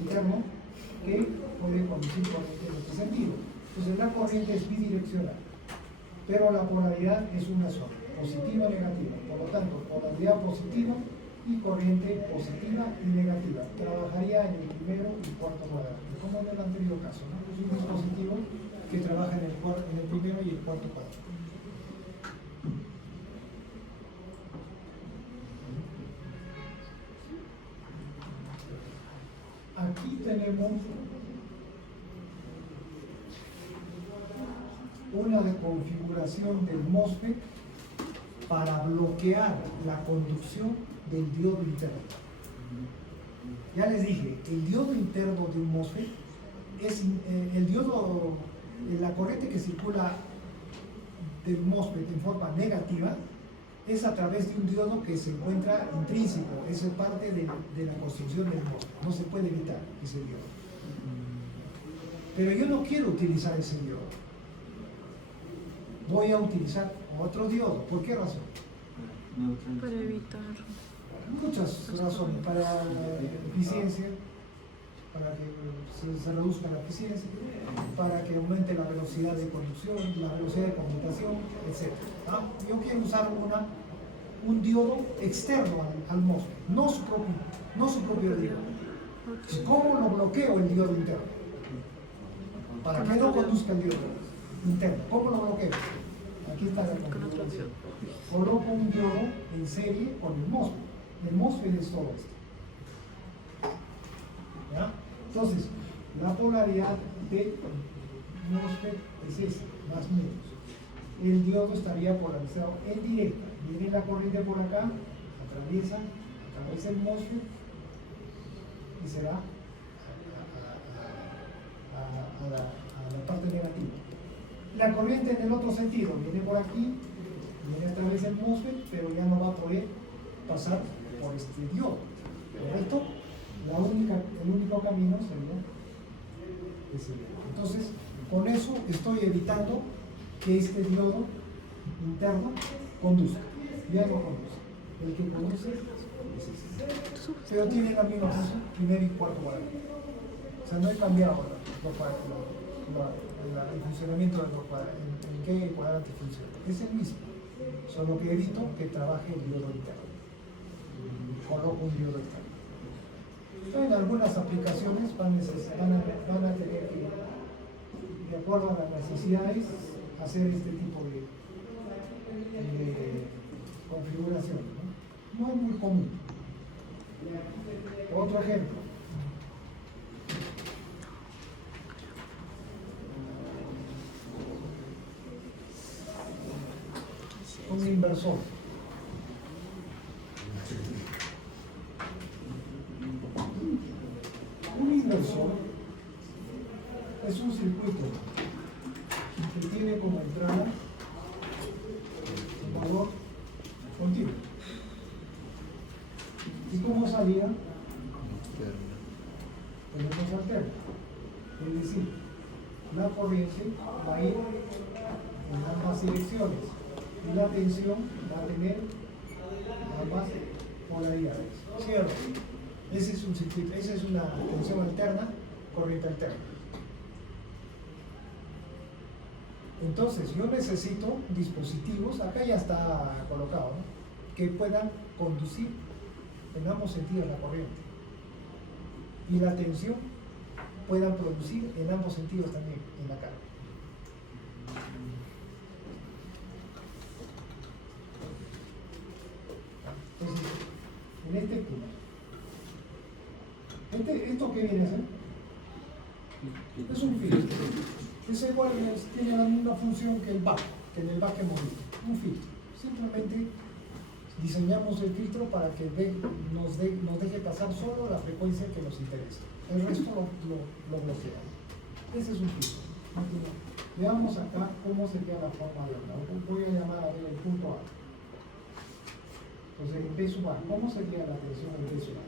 interno, que puede conducir corriente en este sentido. Entonces la corriente es bidireccional, pero la polaridad es una sola, positiva y negativa. Por lo tanto, polaridad positiva y corriente positiva y negativa. Trabajaría en el primero y cuarto cuadrante, como en el anterior caso, ¿no? Es un dispositivo que trabaja en el primero y el cuarto cuadrante. Aquí tenemos una configuración del MOSFET para bloquear la conducción del diodo interno. Ya les dije, el diodo interno de un MOSFET es el diodo, la corriente que circula del MOSFET en forma negativa es a través de un diodo que se encuentra intrínseco, es parte de la construcción del MOSFET, no se puede evitar ese diodo. Pero yo no quiero utilizar ese diodo. Voy a utilizar otro diodo. ¿Por qué razón? Para evitar. Muchas razones. Para eficiencia, para que se reduzca la eficiencia, para que aumente la velocidad de conducción, la velocidad de computación, etc. Yo quiero usar un diodo externo al MOSFET, no su propio diodo. ¿Cómo lo bloqueo el diodo interno? Para que no conduzca el diodo interno. ¿Cómo lo bloqueo? Aquí está la configuración. Coloco un diodo en serie con el MOSFET. El MOSFET es todo esto. ¿Ya? Entonces, la polaridad de MOSFET es esta, más o menos. El diodo estaría polarizado en directa. Viene la corriente por acá, atraviesa el MOSFET y se va a la parte negativa. La corriente en el otro sentido viene por aquí, viene a través del MOSFET, pero ya no va a poder pasar por este diodo. ¿Correcto? El único camino sería ese diodo. Entonces, con eso estoy evitando que este diodo interno conduzca. Ya no conduce. El que conduce es este. Pero tiene la misma función, primero y cuarto cuadrante. O sea, no he cambiado el funcionamiento de los cuadrantes, en qué cuadrante funciona. Es el mismo, solo que evito que trabaje el diodo interno. Coloco un diodo externo. En algunas aplicaciones van a tener que acuerdo a las necesidades, hacer este tipo de configuración, ¿no? No es muy común. Otro ejemplo. Un inversor. Un inversor es un circuito que tiene como entrada un valor continuo. ¿Y como salida? Tenemos alterna. Es decir, la corriente va a ir en ambas direcciones y la tensión va a tener ambas polaridades. ¿Cierto? Ese es un circuito, esa es una tensión alterna, corriente alterna. Entonces, yo necesito dispositivos, acá ya está colocado, ¿no?, que puedan conducir en ambos sentidos la corriente. Y la tensión puedan producir en ambos sentidos también en la carga. Entonces, en este punto, ¿esto qué viene a ser? Es un filtro. Es igual, tiene la misma función que el back, que en el back hemos visto. Un filtro. Simplemente diseñamos el filtro para que nos deje pasar solo la frecuencia que nos interesa. El resto lo bloquea. Ese es un filtro. Veamos acá cómo sería la forma de onda. Voy a llamar a ver el punto A. Entonces, en B sub A, ¿cómo sería la tensión en B sub A?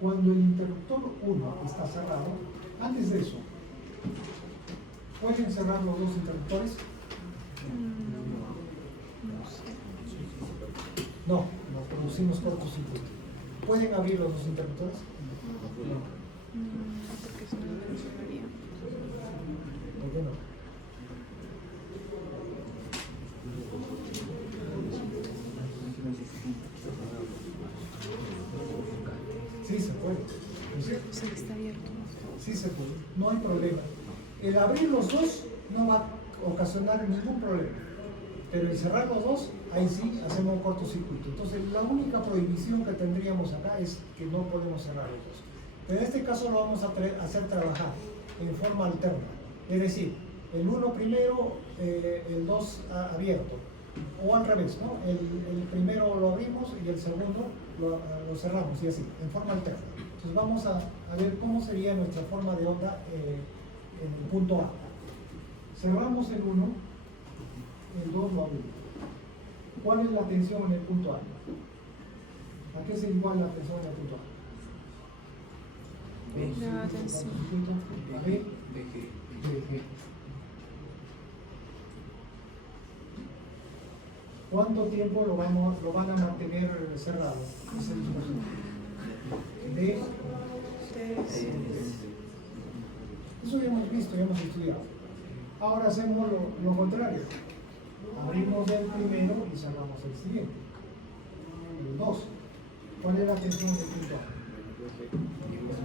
Cuando el interruptor 1 está cerrado, antes de eso, ¿pueden cerrar los dos interruptores? No, producimos cortocircuito. ¿Pueden abrir los dos interruptores? No, porque si no, no funcionaría. ¿Por qué no? Sí se puede. ¿No es cierto? O sea, que está abierto. Sí se puede, no hay problema. El abrir los dos no va a ocasionar ningún problema, pero el cerrar los dos, ahí sí hacemos un cortocircuito. Entonces, la única prohibición que tendríamos acá es que no podemos cerrar los dos. Pero en este caso lo vamos a hacer trabajar en forma alterna, es decir, el 1 primero, el 2 abierto, o al revés, ¿no? El primero lo abrimos y el segundo lo cerramos, y así, en forma alterna. Entonces vamos a ver cómo sería nuestra forma de onda en el punto A. Cerramos el 1, el 2 lo abrimos. ¿Cuál es la tensión en el punto A? ¿A qué es igual la tensión en el punto A? La tensión. A B, BG. ¿Cuánto tiempo lo van a mantener cerrado? Esa disposición. D. Eso ya hemos visto, ya hemos estudiado. Ahora hacemos lo contrario. Abrimos el primero y cerramos el siguiente. El 2. ¿Cuál es la tensión del punto A?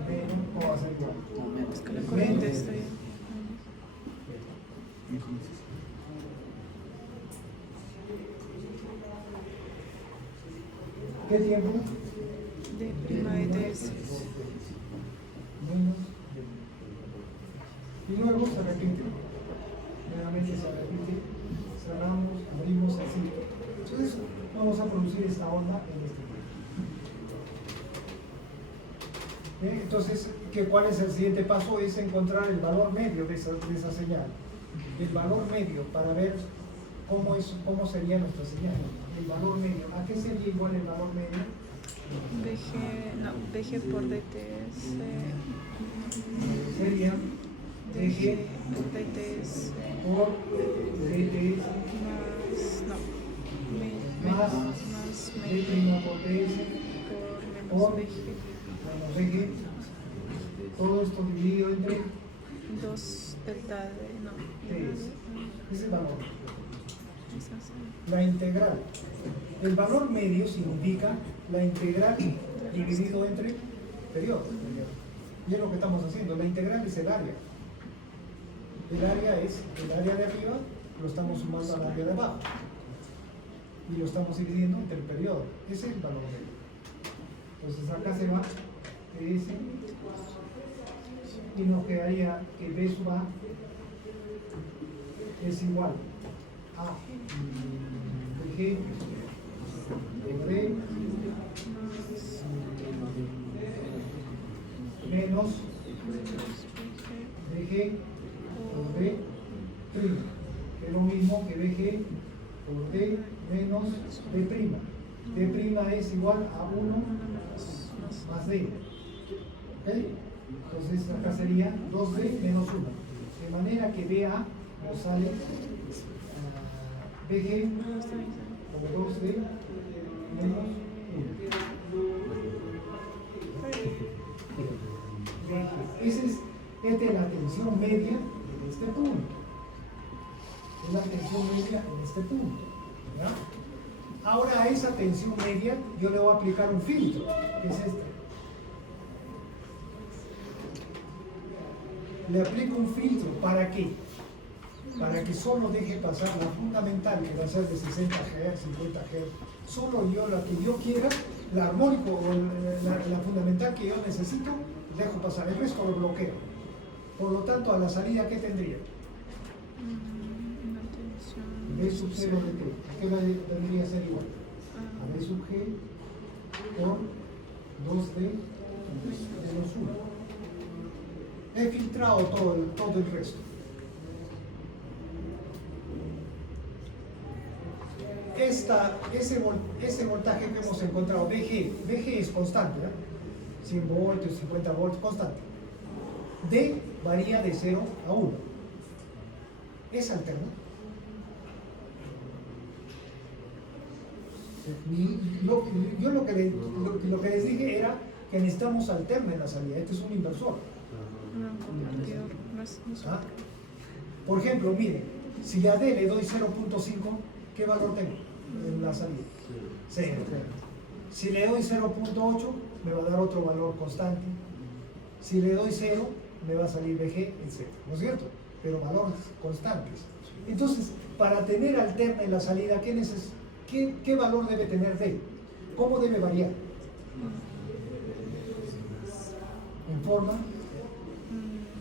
Menos, o va a ser igual. Es que la corriente está ahí. ¿Qué tiempo? D' de DS. Menos. Y luego se repite. Nuevamente se repite. Cerramos, abrimos así. Entonces vamos a producir esta onda en este punto. Entonces, ¿cuál es el siguiente paso? Es encontrar el valor medio de esa señal. El valor medio para ver cómo sería nuestra señal. El valor medio. ¿A qué sería igual el valor medio? BG por DTS. Sería DG por DTS. por DT más D' por DS por BG. menos DG. Todo esto dividido entre 2 delta de DS. Ese es el valor. Es así. La integral El valor medio significa la integral dividido entre periodos. Y es lo que estamos haciendo. La integral es el área. El área es el área de arriba, lo estamos sumando al área de abajo. Y lo estamos dividiendo entre el periodo. Ese es el valor medio. Entonces acá se va que S y nos quedaría que B sub A es igual a BG por D menos BG por D prima, que es lo mismo que BG por D menos D prima. D prima es igual a 1 más D. ¿Okay? Entonces acá sería 2D menos 1. De manera que BA nos sale BG por 2D menos 1. Esta es la tensión media en este punto. Es la tensión media en este punto. ¿Ya? Ahora a esa tensión media yo le voy a aplicar un filtro, que es este. Le aplico un filtro, ¿para qué? Para que solo deje pasar la fundamental, que va a ser de 60 Hz, 50 Hz. Solo yo, la que yo quiera, la armónico o la fundamental que yo necesito, dejo pasar. El resto lo bloqueo. Por lo tanto, a la salida, ¿qué tendría? B sub 0 de T. ¿Qué tendría que ser igual? A B sub G por 2D menos 1. He filtrado todo el resto. Ese voltaje que hemos encontrado, BG es constante, ¿eh? 100 voltios, 50 voltios, constante. D varía de 0 a 1. Es alterno. Yo lo que les dije era que necesitamos alterna en la salida. Este es un inversor. ¿Ah? Por ejemplo, miren, si a D le doy 0.5, ¿qué valor tengo en la salida? 0. Si le doy 0.8, me va a dar otro valor constante. Si le doy 0, me va a salir BG, etc. ¿No es cierto? Pero valores constantes. Entonces, para tener alterna en la salida, ¿qué valor debe tener D? ¿Cómo debe variar? En forma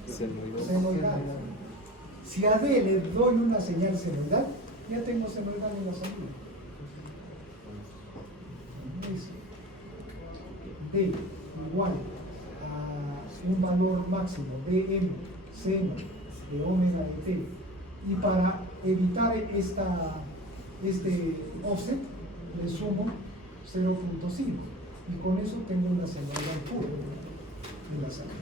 senoidal. Si a D le doy una señal senoidal, ya tengo senoidal en la salida. D igual a un valor máximo Dm seno de omega de T. Y para evitar este offset, le sumo 0.5. Y con eso tengo una senoidal pura en la salida.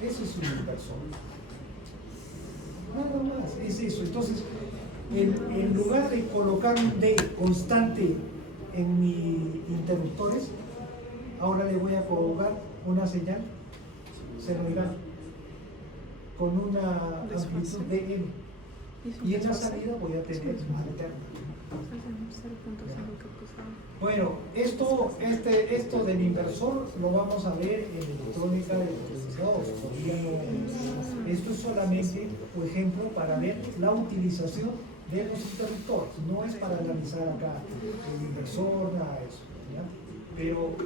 Eso es un inversor. Nada más, es eso. Entonces, en lugar de colocar un D constante en mis interruptores, ahora le voy a colocar una señal senoidal con una amplitud de M. Y en la salida voy a tener alterna. Bueno, esto del inversor lo vamos a ver en electrónica de procesadores. Esto es solamente, por ejemplo, para ver la utilización de los interruptores. No es para analizar acá el inversor, nada de eso, ¿ya? Pero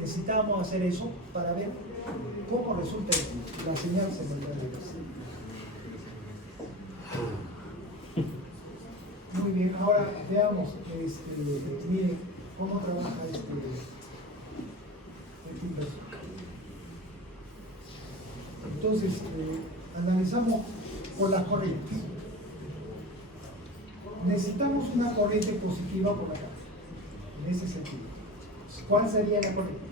necesitamos hacer eso para ver cómo resulta la señal senoidal. Muy bien, ahora veamos, miren cómo trabaja este inversor. Entonces, analizamos por las corrientes. Necesitamos una corriente positiva por acá, en ese sentido. ¿Cuál sería la corriente?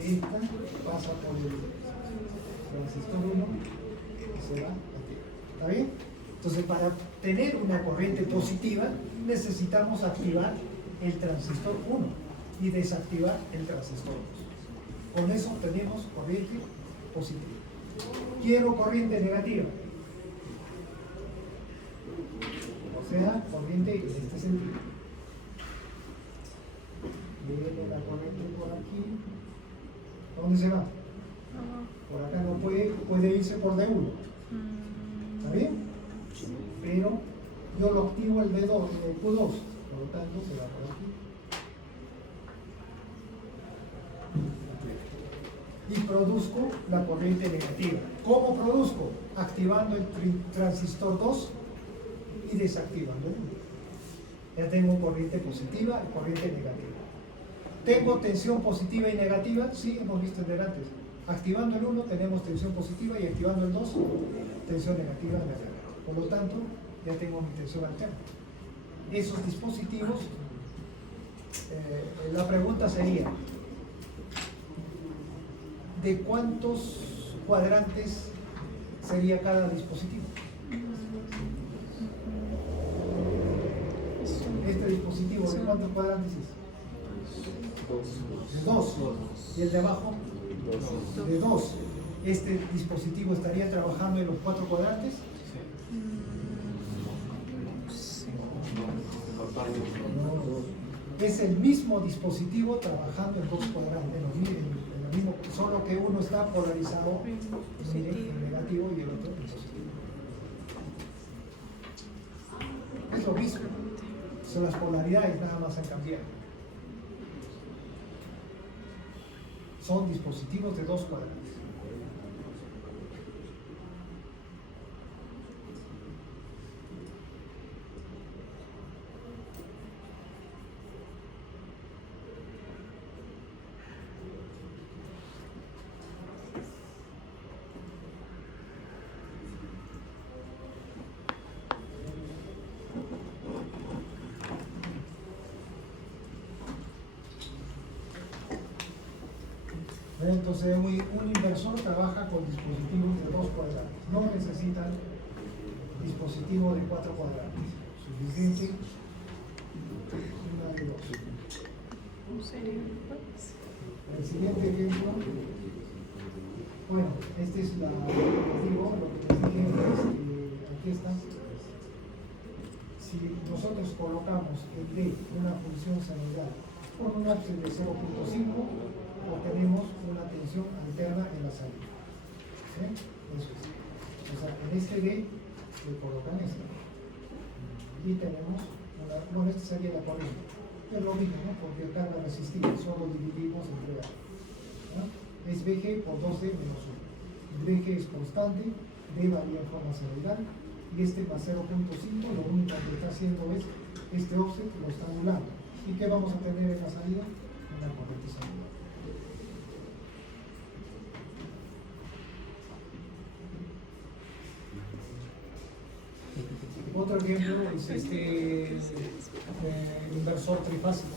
Esta pasa por el transistor 1 y se va aquí. ¿Está bien? Entonces, para tener una corriente positiva, necesitamos activar el transistor 1 y desactivar el transistor 2. Con eso obtenemos corriente positiva. Quiero corriente negativa. sea corriente en este sentido. Viene la corriente por aquí. ¿A dónde se va? Por acá no puede irse por D1. ¿Está bien? Pero yo lo activo el D2, el Q2, por lo tanto se va por aquí. Y produzco la corriente negativa. ¿Cómo produzco? Activando el transistor 2 y desactivando el 1. Ya tengo corriente positiva y corriente negativa. ¿Tengo tensión positiva y negativa? Sí, hemos visto en antes. Activando el 1 tenemos tensión positiva y activando el 2 tensión negativa en la carga. Por lo tanto, ya tengo mi tensión alterna. Esos dispositivos, la pregunta sería, ¿de cuántos cuadrantes sería cada dispositivo? Este dispositivo, ¿de cuántos cuadrantes es? De 2. ¿Y el de abajo? De 2. ¿Este dispositivo estaría trabajando en los 4 cuadrantes? No. Es el mismo dispositivo trabajando en 2 cuadrantes, en lo mismo, solo que uno está polarizado en negativo y el otro en positivo. Es lo mismo, son las polaridades, nada más han cambiado. Son dispositivos de 2 cuadrantes. Entonces un inversor trabaja con dispositivos de 2 cuadrantes, no necesitan dispositivo de 4 cuadrantes, suficiente una de 2. El siguiente ejemplo, bueno, este es lo que les digo, lo que les dije es que aquí está. Si nosotros colocamos en D una función senoidal con un offset de 0.5, obtenemos una tensión alterna en la salida. ¿Sí? Eso es. O sea, en este D se colocan esto. Y tenemos bueno, esta sería la corriente. Es lo mismo, ¿no? Porque carga resistiva, solo dividimos entre A. ¿No? Es VG por 2D menos 1. VG es constante, D varía en forma senoidal, y este más 0.5, lo único que está haciendo es, este offset lo está anulando. ¿Y qué vamos a tener en la salida? Una corriente senoidal. Otro ejemplo es este inversor trifásico.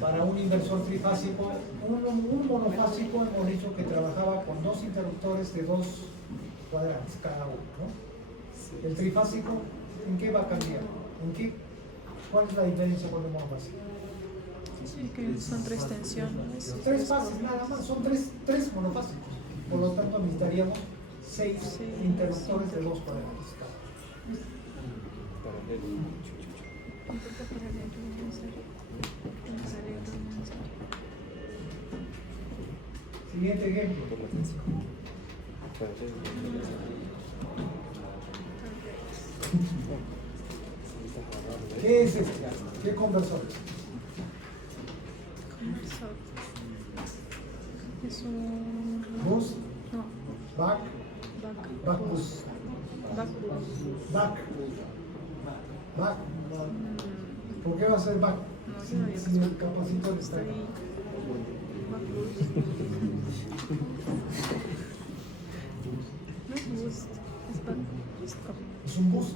Para un inversor trifásico, un monofásico hemos dicho que trabajaba con 2 interruptores de 2 cuadrantes cada uno, ¿no? El trifásico, ¿en qué va a cambiar? ¿Cuál es la diferencia con el monofásico? Sí, que son 3 tensiones. 3 fases nada más, son 3 monofásicos. Por lo tanto necesitaríamos 6 interruptores de 2 cuadrantes. Siguiente ejemplo. ¿Qué es este? ¿Qué conversor? Conversor. Es un... ¿Bus? No, ¿Back? back. Bus. Back. Back. ¿Por qué va a ser back? No, Si yo no había el capacitor está Estoy... ahí. Back boost. No es boost, es back boost. Es un bus.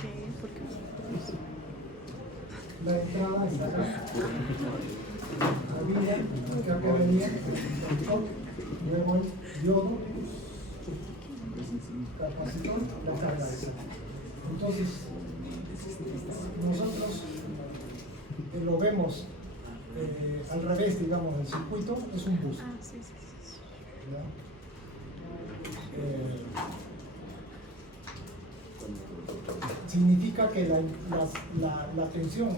¿Qué? ¿Por qué es boost? La entrada está acá. Había, acá venía el top, luego el diodo, capacitor, la carga esa. Entonces, nosotros lo vemos al revés, digamos, del circuito, es un bus. Ah, sí, sí, sí. significa que la tensión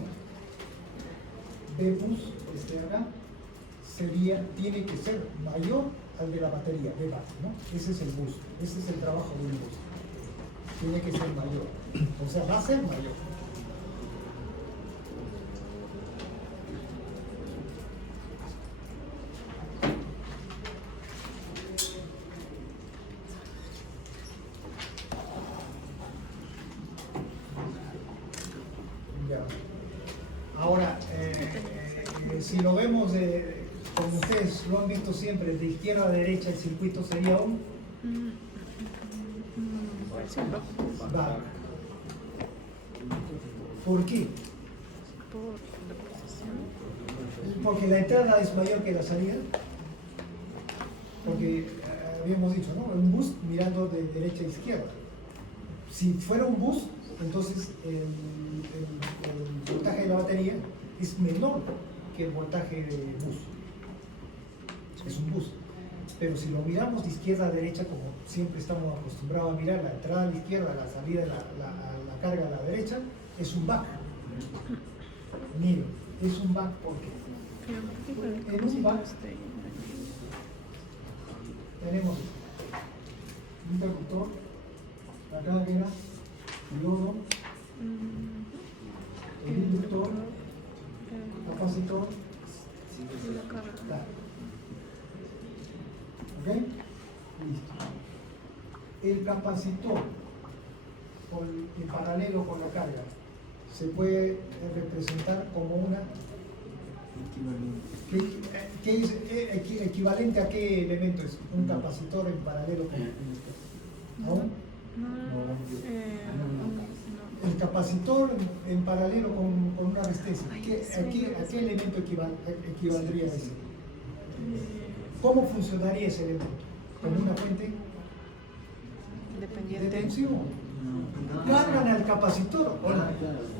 de bus, acá, tiene que ser mayor al de la batería, de base, ¿no? Ese es el bus, ese es el trabajo de un bus. Tiene que ser mayor, o sea, va a ser mayor. Ya. Ahora, si lo vemos como ustedes lo han visto siempre, de izquierda a derecha, el circuito sería un Parece un bajo back. ¿Por qué? por la posición. Porque la entrada es mayor que la salida. Porque habíamos dicho, ¿no? Un bus mirando de derecha a izquierda. Si fuera un bus, entonces el voltaje de la batería es menor que el voltaje de bus. Es un bus. Pero si lo miramos de izquierda a derecha, como siempre estamos acostumbrados a mirar, la entrada a la izquierda, la salida, la carga a la derecha, es un back. Mira, es un back porque en un back tenemos un interruptor, la carga, el lodo, el inductor, capacitor, la carga. tal. ¿Ok? Listo. El capacitor en paralelo con la carga se puede representar como una ¿qué es equivalente a qué elemento es? Un capacitor en paralelo con ¿a un? El capacitor en paralelo con una resistencia. ¿A qué elemento equivaldría ese? ¿Cómo funcionaría ese elemento? ¿Como una fuente de Dependiente. tensión? Cargan al capacitor, ¿o no?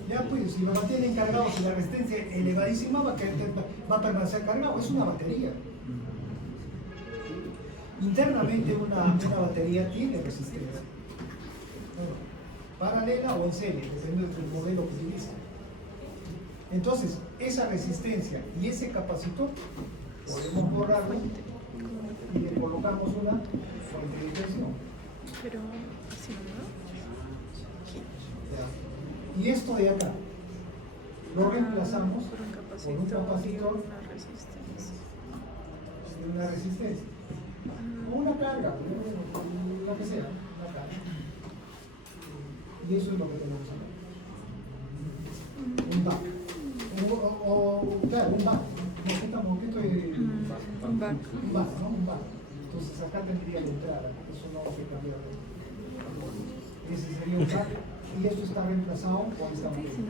Ya pues, si lo mantienen cargado, si la resistencia elevadísima va a permanecer cargado, es una batería. Internamente una batería tiene resistencia. Bueno, paralela o en serie, depende del modelo que utilice. Entonces, esa resistencia y ese capacitor podemos borrarlo y le colocamos una fuente de tensión. Pero así no. Y esto de acá lo reemplazamos Por un por un capacitor y capacitor una resistencia. de una resistencia o una carga, la que sea, una carga. Y eso es lo que tenemos acá. Un back. Claro, un back. ¿Qué estoy? Un back. Un back, ¿no? Un back. Entonces acá tendría la entrada, eso no se cambia. Ese sería un back. Y esto está reemplazado por esta bobina.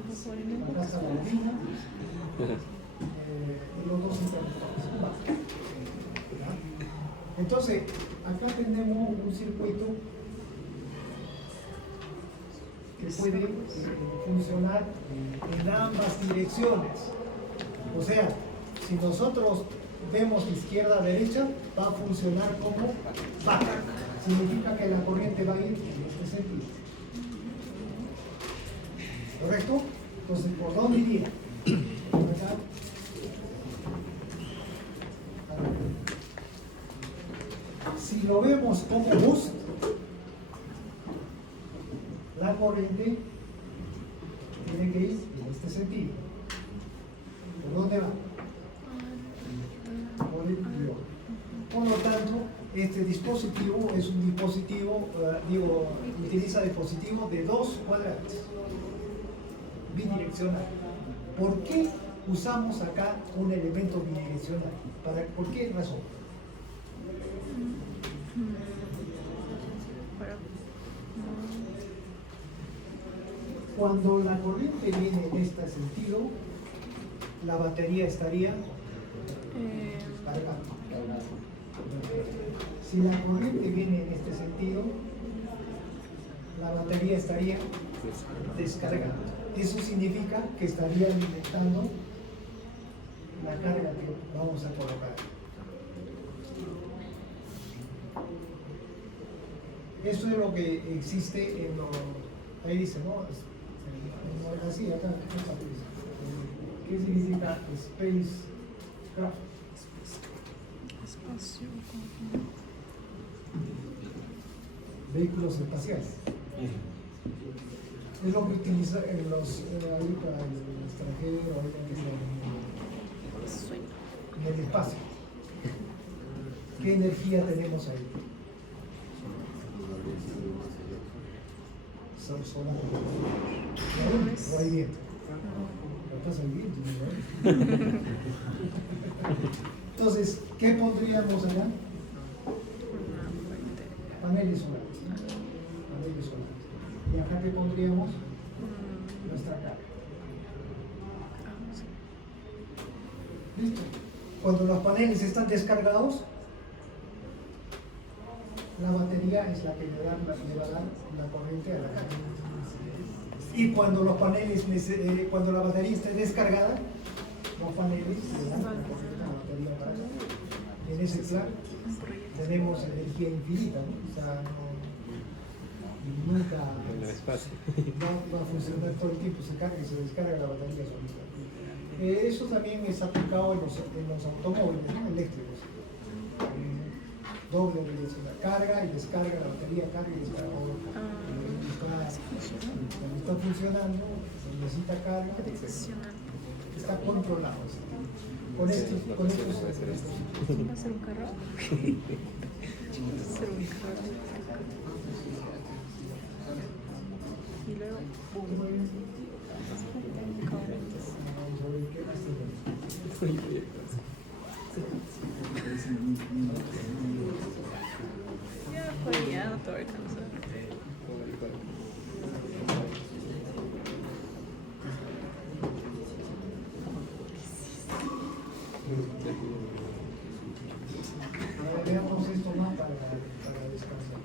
Acá está la bobina y los dos interruptores. Entonces, acá tenemos un circuito que puede funcionar en ambas direcciones. O sea, si nosotros vemos de izquierda a derecha, va a funcionar como back. Significa que la corriente va a ir en este sentido. ¿Correcto? Entonces, ¿por dónde iría? Acá. Si lo vemos como bus, la corriente tiene que ir en este sentido. ¿Por dónde va? Por el guión. Por lo tanto, este dispositivo es un dispositivo, utiliza dispositivo de dos cuadrantes, bidireccional. ¿Por qué usamos acá un elemento bidireccional? ¿Por qué razón? Cuando la corriente viene en este sentido, la batería estaría cargando. Si la corriente viene en este sentido, la batería estaría descargando. Eso significa que estaría alimentando la carga que vamos a colocar. Eso es lo que existe en ahí dice, ¿no? Así, acá, ¿qué significa spacecraft? Espacio. Vehículos espaciales. Es lo que utiliza en los ahorita en el extranjero, ahorita Sueño. en el espacio. ¿Qué energía tenemos ahí? Solar. ¿O hay viento? ¿Acaso hay viento? ¿No? Entonces, ¿qué pondríamos allá? Una fuente. Paneles solares. ¿No? Paneles solares. ¿Y acá qué pondríamos? Nuestra carga. Sí. ¿Listo? Cuando los paneles están descargados, la batería es la que le va a dar la corriente a la carga. Y cuando los paneles, cuando la batería esté descargada, los paneles le dan la corriente a la batería para acá. En ese plan tenemos energía infinita, ¿no? O sea, nunca En el espacio. va a funcionar todo el tiempo, se carga y se descarga la batería solita. Eso también es aplicado en los automóviles, ¿no? Eléctricos. Doble velocidad, carga y descarga la batería, carga y descarga. Cuando está funcionando, se necesita carga, está controlado. Con estos ¿Va a ser un carro? Va a ser un carro. Y luego, Vamos a ver qué más tenemos. ya, pues ya no te voy a alcanzar. Ahora veamos esto más para descansar.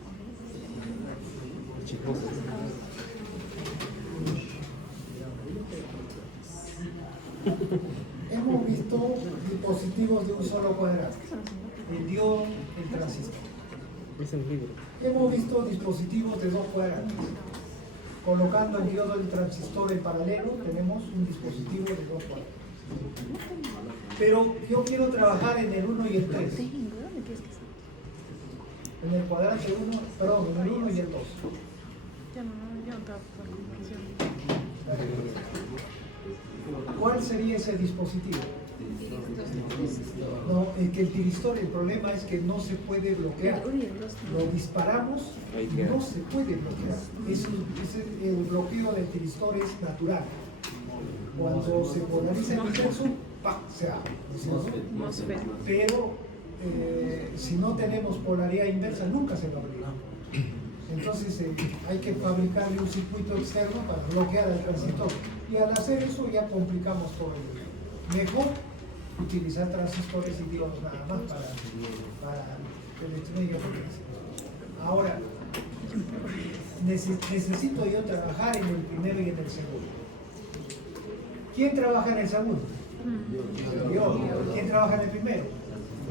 Hemos visto dispositivos de un solo cuadrante, el diodo, el transistor. Es el libro. Hemos visto dispositivos de dos cuadrantes. Colocando el diodo y el transistor en paralelo, tenemos un dispositivo de dos cuadrantes. Pero yo quiero trabajar en el 1 y el 3. ¿Dónde quieres que sea? En el cuadrante 1, perdón, en el 1 y el 2. Ya no estaba por comparación. ¿Cuál sería ese dispositivo? No, que el tiristor, el problema es que no se puede bloquear. Lo disparamos y no se puede bloquear. El bloqueo del tiristor es natural. Cuando se polariza el inverso, ¡pam!, se abre. ¿Sí? Pero si no tenemos polaridad inversa, nunca se va a abrir. Entonces hay que fabricarle un circuito externo para bloquear el transistor. Y al hacer eso ya complicamos todo el día. Mejor utilizar transistores y diodos nada más para electrónica potencia. Ahora, necesito yo trabajar en el primero y en el segundo. ¿Quién trabaja en el segundo? Yo. ¿Quién trabaja en el primero?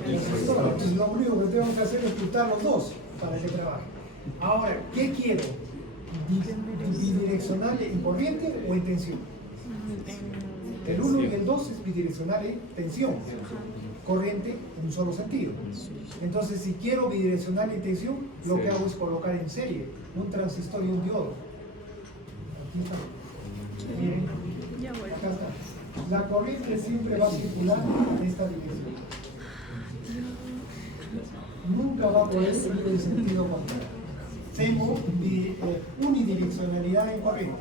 El transistor. Entonces, lo único que tengo que hacer es juntar los dos para que trabajen. Ahora, ¿qué quiero? ¿Bidireccional en corriente o en tensión? El 1 y el 2 es bidireccional en tensión, corriente en un solo sentido. Entonces, si quiero bidireccional en tensión, lo que hago es colocar en serie un transistor y un diodo. Aquí está. Miren, Ya voy. acá está. La corriente siempre va a circular en esta dirección. Nunca va a poder ir en sentido contrario. Tengo unidireccionalidad en corriente.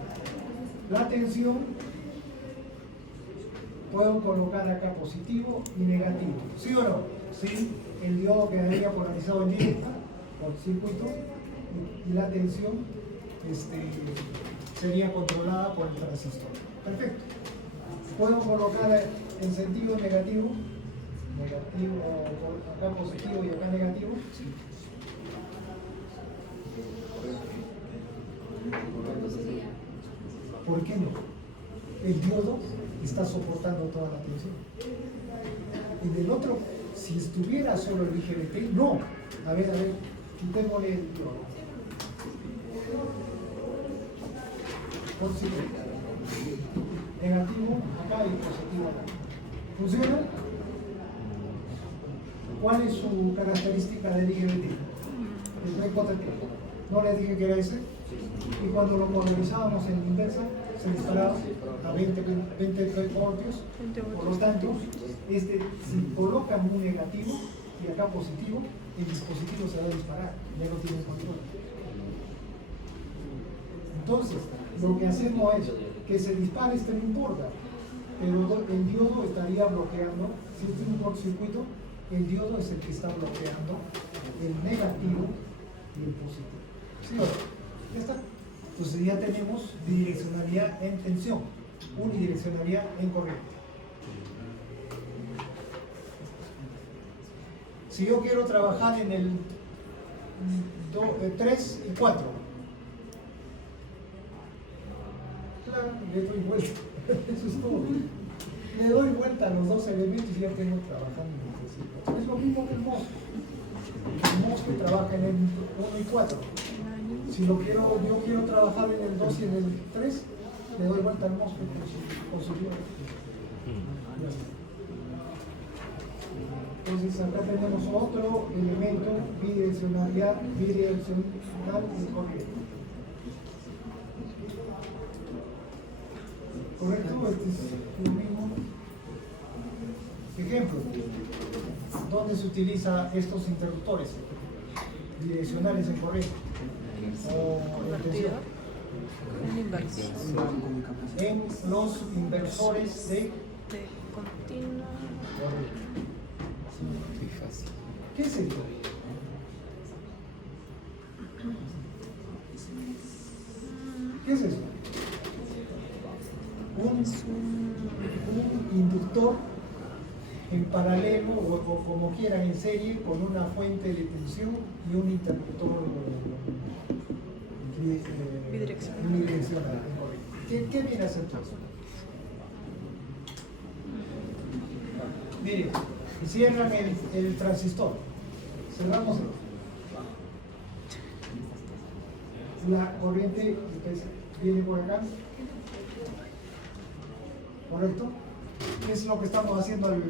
La tensión, puedo colocar acá positivo y negativo. ¿Sí o no? Sí, el diodo quedaría polarizado en directa por circuito y la tensión sería controlada por el transistor. Perfecto. Puedo colocar en sentido negativo, acá positivo y acá negativo. Sí. ¿Por qué no? El diodo está soportando toda la tensión. En el otro, si estuviera solo el IGBT, no. A ver, quitémosle el diodo. Por si acá y positivo acá. ¿Funciona? ¿Cuál es su característica del IGBT? No importa qué. ¿No le dije que era ese? Y cuando lo polarizábamos en inversa, se disparaba a 20 voltios. Por lo tanto, si colocan un negativo y acá positivo, el dispositivo se va a disparar, ya no tiene control. Entonces, lo que hacemos es que se dispare, no importa, pero el diodo estaría bloqueando. Si este es un cortocircuito, el diodo es el que está bloqueando el negativo y el positivo. ¿Sí o no? Ya está. Entonces ya tenemos bidireccionalidad en tensión, unidireccionalidad en corriente. Si yo quiero trabajar en el 3 y 4, claro, le doy vuelta. Eso es todo. Le doy vuelta a los dos elementos y ya tengo trabajando en el 3 y 4. Es lo mismo que el MOS. El MOS que trabaja en el 1 y 4. Si yo quiero trabajar en el 2 y en el 3, le doy vuelta al MOS con su guía. Entonces acá tenemos otro elemento, bidireccionalidad y corriente. ¿Correcto? Este es el mismo ejemplo. ¿Dónde se utiliza estos interruptores bidireccionales en corriente? O en tensión. Un inversor. En los inversores de Continua. corriente. Muy fácil. ¿Qué es esto? ¿Qué es eso? Un inductor en paralelo o como quieran en serie con una fuente de tensión y un interruptor bidireccional. ¿Qué viene a hacer todo eso? Miren, cierran el transistor, cerramos la corriente viene por acá, ¿correcto? ¿Qué es lo que estamos haciendo al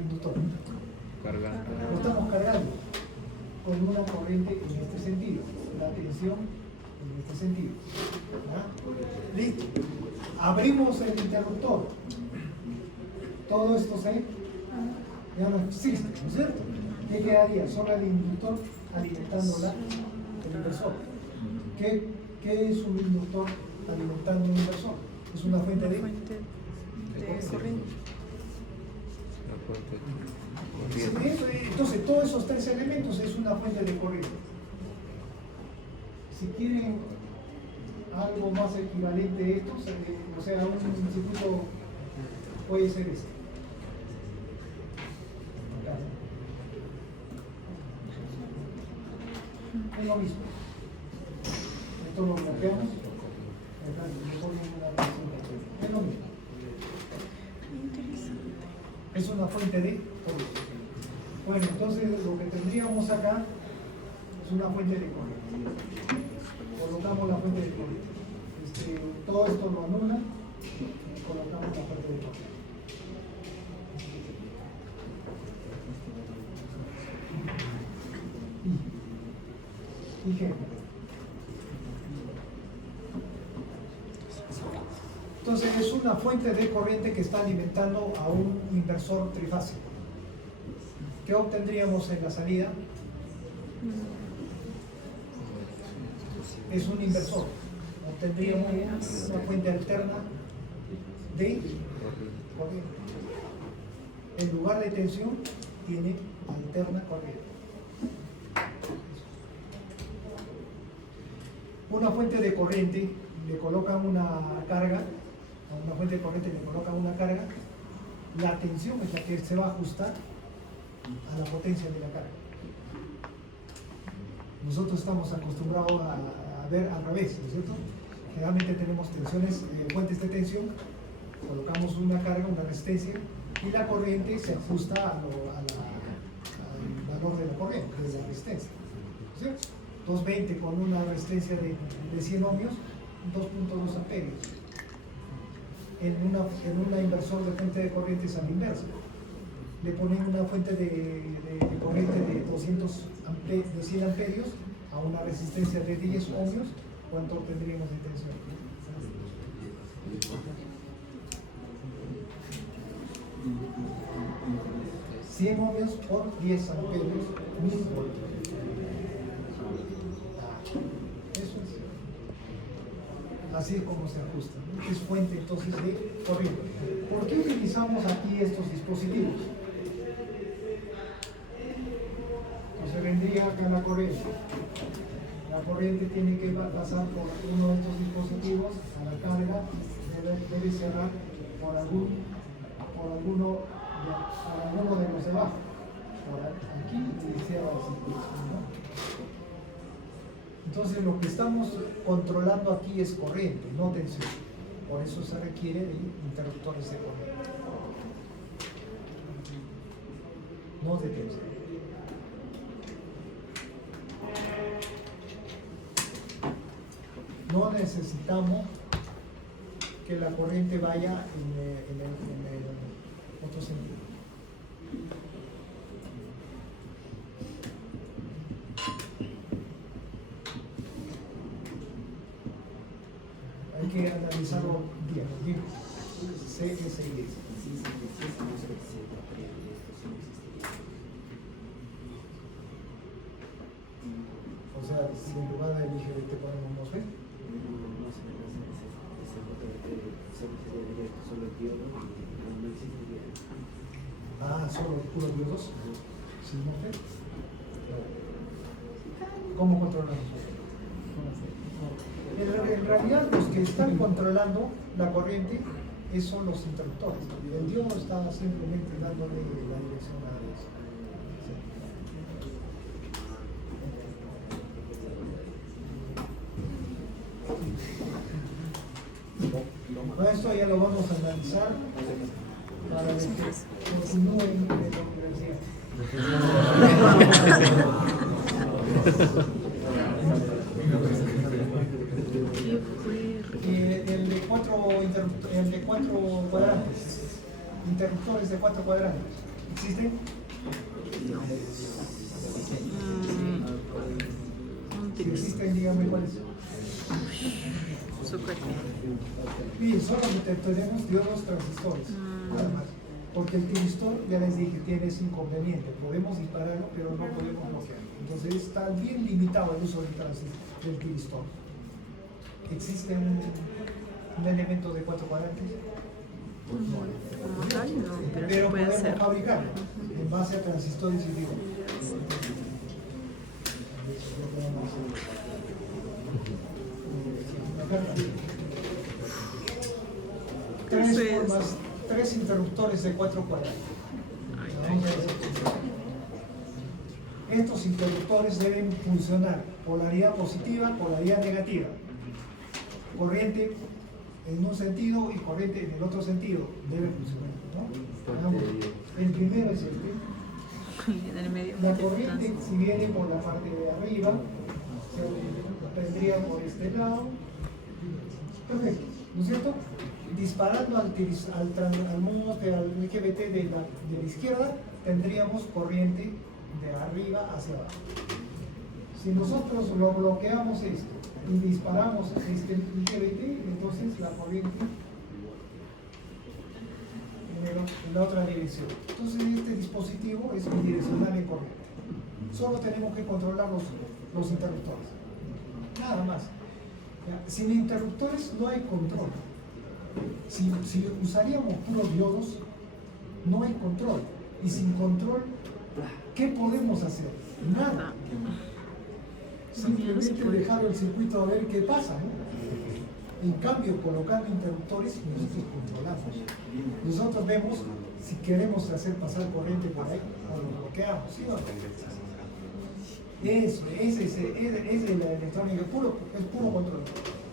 inductor? Cargando. Lo estamos cargando con una corriente en este sentido, la tensión en este sentido. ¿Ya? Listo. Abrimos el interruptor. Todo esto ya no existe, ¿no es cierto? ¿Qué quedaría? Solo el inductor alimentando el inversor. ¿Qué es un inductor alimentando un inversor? Es una fuente de corriente. Entonces, todos esos tres elementos es una fuente de corriente. Si quieren algo más equivalente a esto, o sea, un circuito puede ser este. Acá. Es lo mismo. Esto lo bloqueamos. Acá le ponen una tensión. Es lo mismo. Interesante. Es una fuente de corriente. Bueno, entonces lo que tendríamos acá es una fuente de corriente. Colocamos la fuente de corriente. Todo esto lo anula y colocamos la fuente de corriente. Ejemplo. Entonces es una fuente de corriente que está alimentando a un inversor trifásico. ¿Qué obtendríamos en la salida? Es un inversor. Obtendríamos una fuente alterna de corriente. En lugar de tensión, tiene alterna corriente. Una fuente de corriente, le colocan una carga, a una fuente de corriente le colocan una carga, la tensión es la que se va a ajustar a la potencia de la carga. Nosotros estamos acostumbrados a ver al revés, ¿no es cierto? Generalmente tenemos tensiones, fuentes de tensión, colocamos una carga, una resistencia, y la corriente se ajusta al valor de la corriente, de la resistencia, ¿no es cierto? 220 con una resistencia de 100 ohmios, 2.2 amperios. en una inversor de fuente de corrientes a la inversa. Le ponen una fuente de corriente de 100 amperios a una resistencia de 10 ohmios, ¿cuánto tendríamos de tensión? 100 ohmios por 10 amperios, 1000 voltios. Eso es. Así es como se ajusta, ¿no? Es fuente entonces de corriente. ¿Por qué utilizamos aquí estos dispositivos? Entonces vendría acá la corriente. La corriente tiene que pasar por uno de estos dispositivos a la carga y debe cerrar por alguno de los de abajo. Por aquí y cierra el circuito, ¿no? Entonces lo que estamos controlando aquí es corriente, no tensión. Por eso se requiere de interruptores de corriente, no de tensión. No necesitamos que la corriente vaya en el otro sentido. Hay que analizarlo bien. CSI. O sea, si en lugar de LGBT ponemos MOSFET. Ah, solo puros diodos. ¿Sin MOSFET? ¿Cómo controlamos? En realidad los que están controlando la corriente son los interruptores. El diodo está simplemente dándole la dirección a eso. Bueno, esto ya lo vamos a analizar para ver que continúen en la universidad. El de cuatro cuadrantes, interruptores de 4 cuadrantes, ¿existen? Si existen, díganme cuáles. Y solo tenemos diodos transistores, nada más. Porque el tiristor, ya les dije, tiene ese inconveniente. Podemos dispararlo, pero no podemos bloquearlo. Entonces está bien limitado el uso del tiristor. ¿Existe un elemento de 4 cuadrantes? Como tal, no, pero se pero puede podemos hacer. fabricarlo en base a transistores y diodos. Tres interruptores de 4 cuadrantes. Estos interruptores deben funcionar polaridad positiva, polaridad negativa, corriente en un sentido y corriente en el otro sentido debe funcionar, ¿no? El primero es En el medio. la corriente, si viene por la parte de arriba, se vendría por este lado. Perfecto, ¿no es cierto? Disparando al MOSFET, al LGBT de la izquierda, tendríamos corriente de arriba hacia abajo. Si nosotros lo bloqueamos esto y disparamos este LGBT, entonces la corriente en la otra dirección. Entonces este dispositivo es bidireccional en corriente. Solo tenemos que controlar los interruptores. Nada más. Sin interruptores no hay control. Si usaríamos puros diodos, no hay control. Y sin control, ¿qué podemos hacer? Nada. Simplemente dejar el circuito a ver qué pasa, ¿no? En cambio, colocando interruptores, nosotros controlamos. Nosotros vemos si queremos hacer pasar corriente por ahí o lo bloqueamos, ¿sí o no? Eso, es la electrónica, es puro control.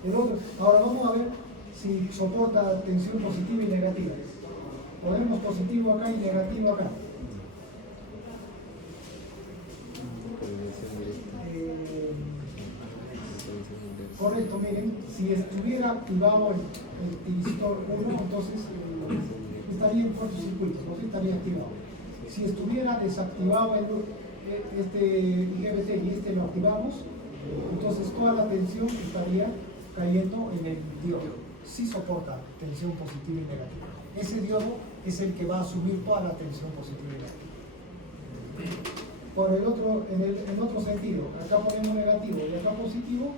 El otro, ahora vamos a ver si soporta tensión positiva y negativa. Ponemos positivo acá y negativo acá. Correcto, miren, si estuviera activado el tiristor 1, entonces estaría en cortocircuito, no estaría activado. Si estuviera desactivado este IGBT y este lo activamos, entonces toda la tensión estaría cayendo en el diodo. Sí soporta tensión positiva y negativa. Ese diodo es el que va a asumir toda la tensión positiva y negativa. Por el otro, en otro sentido, acá ponemos negativo y acá positivo.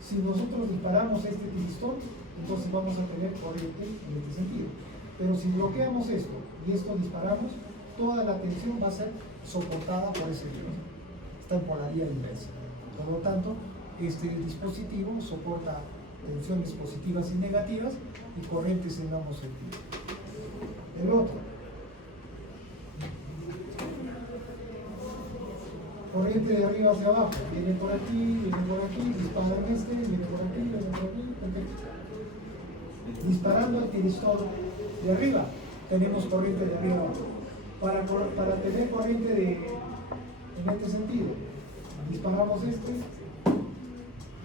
Si nosotros disparamos este tiristor, entonces vamos a tener corriente en este sentido. Pero si bloqueamos esto y esto disparamos, toda la tensión va a ser soportada por ese diodo. Está en polaridad inversa. Por lo tanto, este dispositivo soporta tensiones positivas y negativas y corrientes en ambos sentidos. El otro. Corriente de arriba hacia abajo, viene por aquí, dispara en este, viene por aquí, perfecto. Disparando el tiristor de arriba, tenemos corriente de arriba abajo. Para tener corriente en este sentido, disparamos este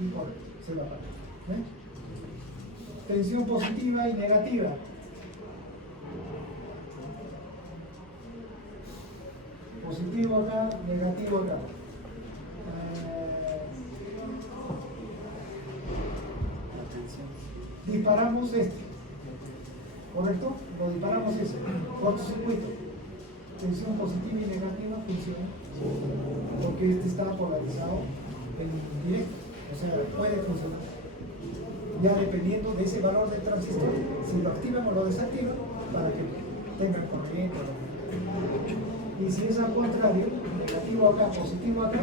y corre, se va para. Tensión positiva y negativa. Positivo acá, negativo acá. Disparamos este, ¿correcto? Lo disparamos ese, cortocircuito. Tensión positiva y negativa funciona porque este está polarizado en directo, o sea, puede funcionar. Ya dependiendo de ese valor del transistor, si lo activan o lo desactivan para que tengan corriente. Y si es al contrario, negativo acá, positivo acá,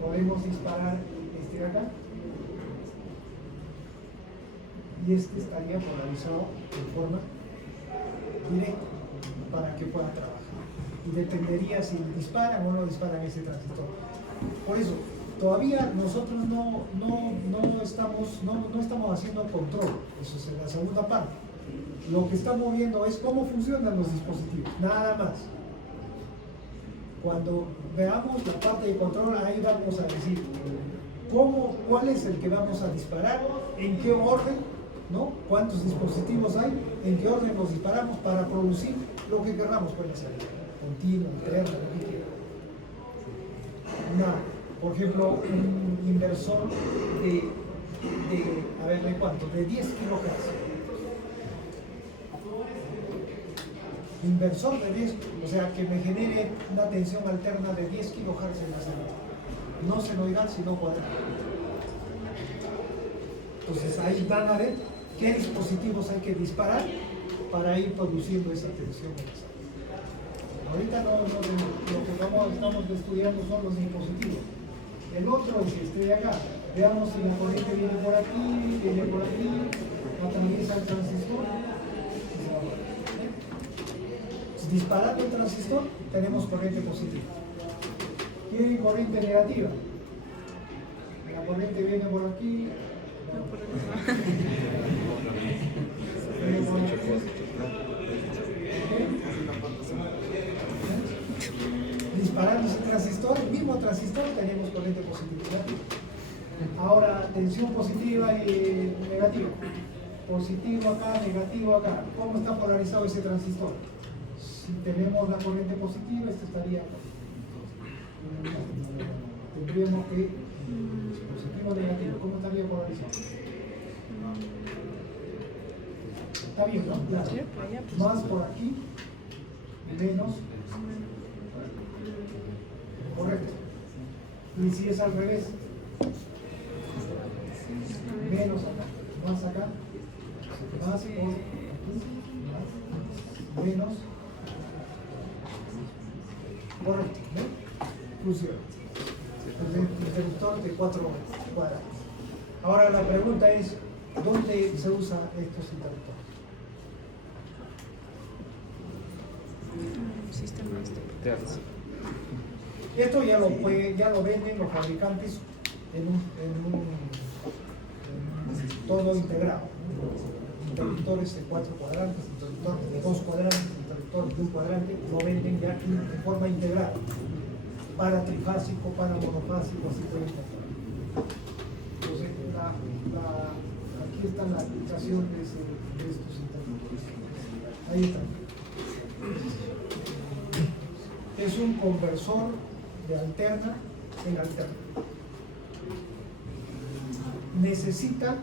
podemos disparar este de acá y este estaría polarizado de forma directa para que pueda trabajar. Y dependería si disparan o no disparan ese transistor. Por eso, todavía nosotros no estamos haciendo control, eso es en la segunda parte. Lo que estamos viendo es cómo funcionan los dispositivos, nada más. Cuando veamos la parte de control, ahí vamos a decir cuál es el que vamos a disparar, en qué orden, ¿no? Cuántos dispositivos hay, en qué orden los disparamos para producir lo que queramos, puede ser continuo, interno, lo que quiera. Por ejemplo, un inversor ¿de cuánto? De 10 kHz. Inversor de 10, o sea, que me genere una tensión alterna de 10 kHz en la celda. No senoidal, sino cuadrada. Entonces ahí van a ver qué dispositivos hay que disparar para ir produciendo esa tensión en la celda. Ahorita lo que estamos estudiando son los dispositivos. El otro es este de acá. Veamos si la corriente viene por aquí, atraviesa el transistor. Disparando el transistor, tenemos corriente positiva. Tiene corriente negativa. La corriente viene por aquí. Viene por aquí. Disparando ese transistor, el mismo transistor, tenemos corriente positiva y negativa. Ahora, tensión positiva y negativa. Positivo acá, negativo acá. ¿Cómo está polarizado ese transistor? Si tenemos la corriente positiva, esto estaría. Tendríamos que. Positivo o negativo, ¿cómo estaría polarizado? Está bien, ¿no? Claro. Más por aquí, menos. Correcto. Y si es al revés, menos acá, más acá, más por aquí, más, menos. Correcto, ¿no? Funciona. El interruptor de 4 cuadrados. Ahora la pregunta es, ¿dónde se usan estos interruptores? Sistema Terzo. Esto ya lo venden los fabricantes en todo integrado. Interruptores de 4 cuadrantes, interruptores de 2 cuadrantes, interruptores de 1 cuadrante, lo venden ya en forma integrada. Para trifásico, para monofásico, así pueden comprar. Entonces, aquí está la aplicación de estos interruptores. Ahí está. Es un conversor de alterna en alterna. Necesita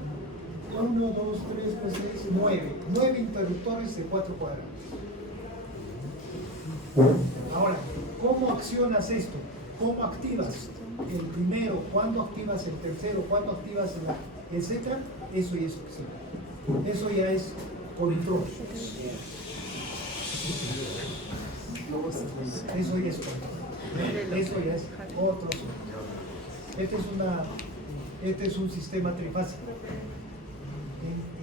1, 2, 3, 4, 6, 9 interruptores de 4 cuadrados. Ahora, ¿cómo accionas esto? ¿Cómo activas el primero? ¿Cuándo activas el tercero? ¿Cuándo activas el etcétera? Eso ya es opción. Eso ya es control. Eso ya es control. Eso ya es otro asunto. Este es un sistema trifásico.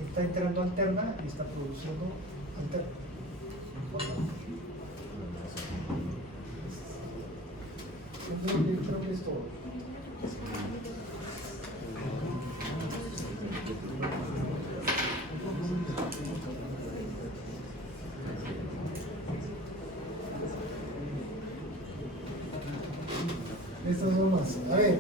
Está entrando alterna y está produciendo alterna. Creo que es todo. Estas son más. A ver.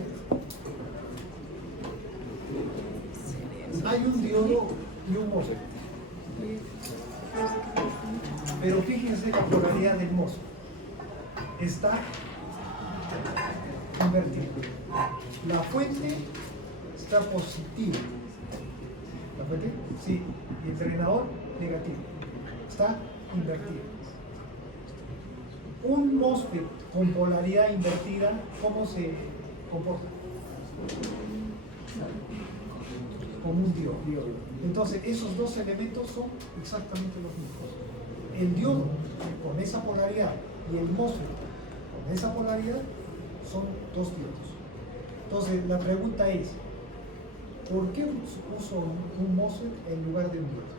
Hay un diodo y un MOSFET. Pero fíjense la polaridad del MOSFET. Está invertida. La fuente está positiva. ¿La fuente? Sí. Y el drenador negativo. Está invertido. Un MOSFET con polaridad invertida, ¿cómo se comporta? Como un diodo. Entonces, esos dos elementos son exactamente los mismos. El diodo con esa polaridad y el MOSFET con esa polaridad son dos diodos. Entonces, la pregunta es, ¿por qué uso un MOSFET en lugar de un diodo?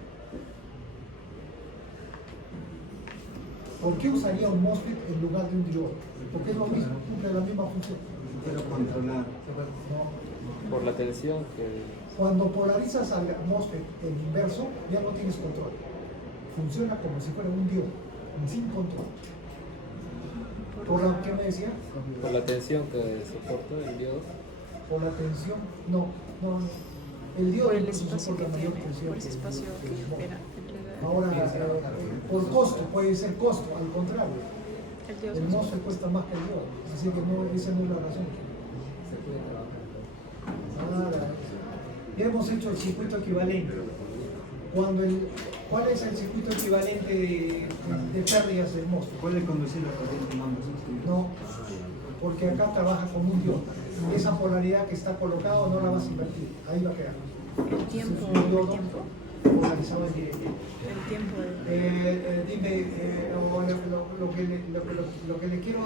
¿Por qué usaría un MOSFET en lugar de un diodo? Porque es lo mismo, cumple la misma función. Pero controlar. No. Por la tensión que... Cuando polarizas al MOSFET en inverso, ya no tienes control. Funciona como si fuera un diodo, sin control. ¿Por la qué me decía? Por la tensión que soporta el diodo. Por la tensión, no. El diodo Por el incluso espacio que soporta mayor tiene, tensión por ese espacio que espera. Ahora, por costo, puede ser costo, al contrario. El MOSFET cuesta más que el diodo, así que no, esa no es la razón. Nada. Ya hemos hecho el circuito equivalente. ¿Cuál es el circuito equivalente de pérdidas del MOSFET? Puede conducir la corriente en ambos. No, porque acá trabaja como un diodo. Esa polaridad que está colocado no la vas a invertir, ahí va a quedar. El tiempo, Entonces, un diodo polarizado en directo. el tiempo Dime, lo que le quiero,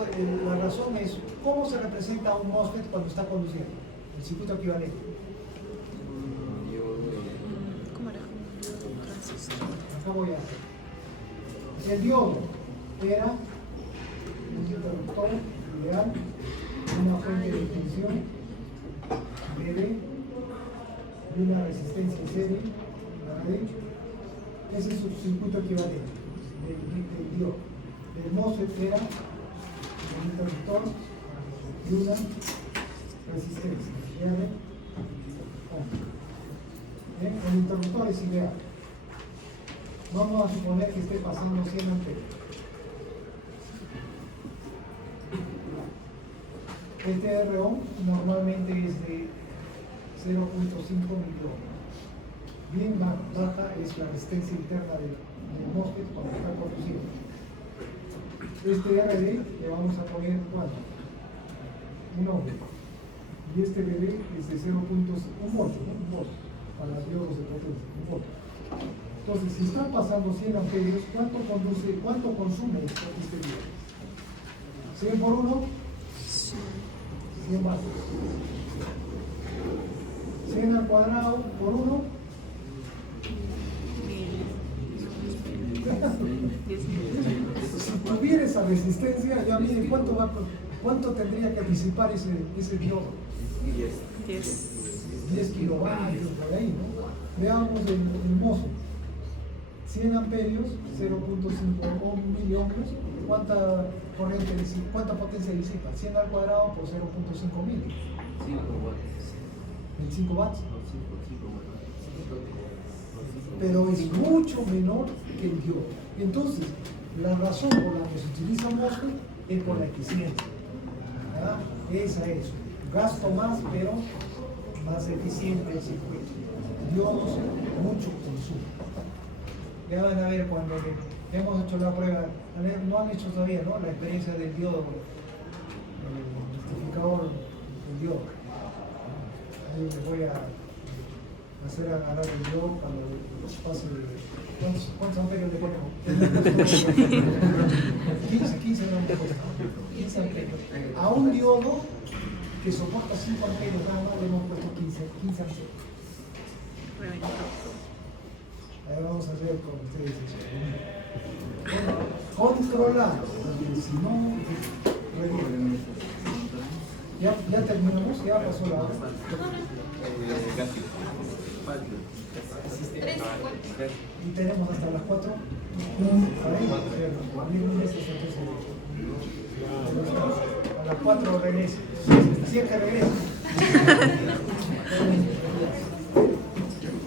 la razón es, ¿cómo se representa un MOSFET cuando está conduciendo? El circuito equivalente. ¿Cómo era? Un transistor. Acá voy a hacer. El diodo era un interruptor ideal, una fuente de tensión, BD, y una resistencia serie, a la derecha. Ese es su circuito equivalente del diodo. El MOSFET era un interruptor y una resistencia. El interruptor es ideal. Vamos a suponer que esté pasando 100 amperios. El TRO normalmente es de 0.5 microohms. Bien baja es la resistencia interna del MOSFET cuando está conduciendo. Este RD le vamos a poner ¿cuánto? 1 ohm. Y este BD es de 0.1 volt, ¿no? Un volt para los diodos de potencia, un volt. Entonces, si están pasando 100 amperios, ¿cuánto consume este diodo? ¿100 por 1? 100 más. 100 al cuadrado por 1. 10.000. Si tuviera esa resistencia, ya miren cuánto tendría que disipar ese diodo. 10 kilovatios por ahí, ¿no? Veamos el MOSFET. 100 amperios, 0.5 miliohmios. ¿Cuánta corriente disipa? ¿Cuánta potencia disipa? 100 al cuadrado por 0.5 mil. 25 watts, pero es mucho menor que el diodo. Entonces, la razón por la que se utiliza MOSFET es por la eficiencia. ¿Verdad? Esa es. Gasto más, pero más eficiente el circuito. Diodos, mucho consumo. Ya van a ver cuando hemos hecho la prueba, no han hecho todavía, ¿no? La experiencia del diodo, el multiplicador del diodo. Ahí les voy a hacer agarrar el diodo cuando pase. ¿Cuántos amperios le ponemos? 15 no me cuesta. 15 amperios. A un diodo que soporta 5 amperios nada más le hemos puesto 15 amperios. Ahora vamos a ver con ustedes eso. Bueno, controlar, porque si no, reviene. Ya terminamos, ya pasó la hora. Y tenemos hasta las 4. Ahí, a las 4 regresa. Si es que regresa.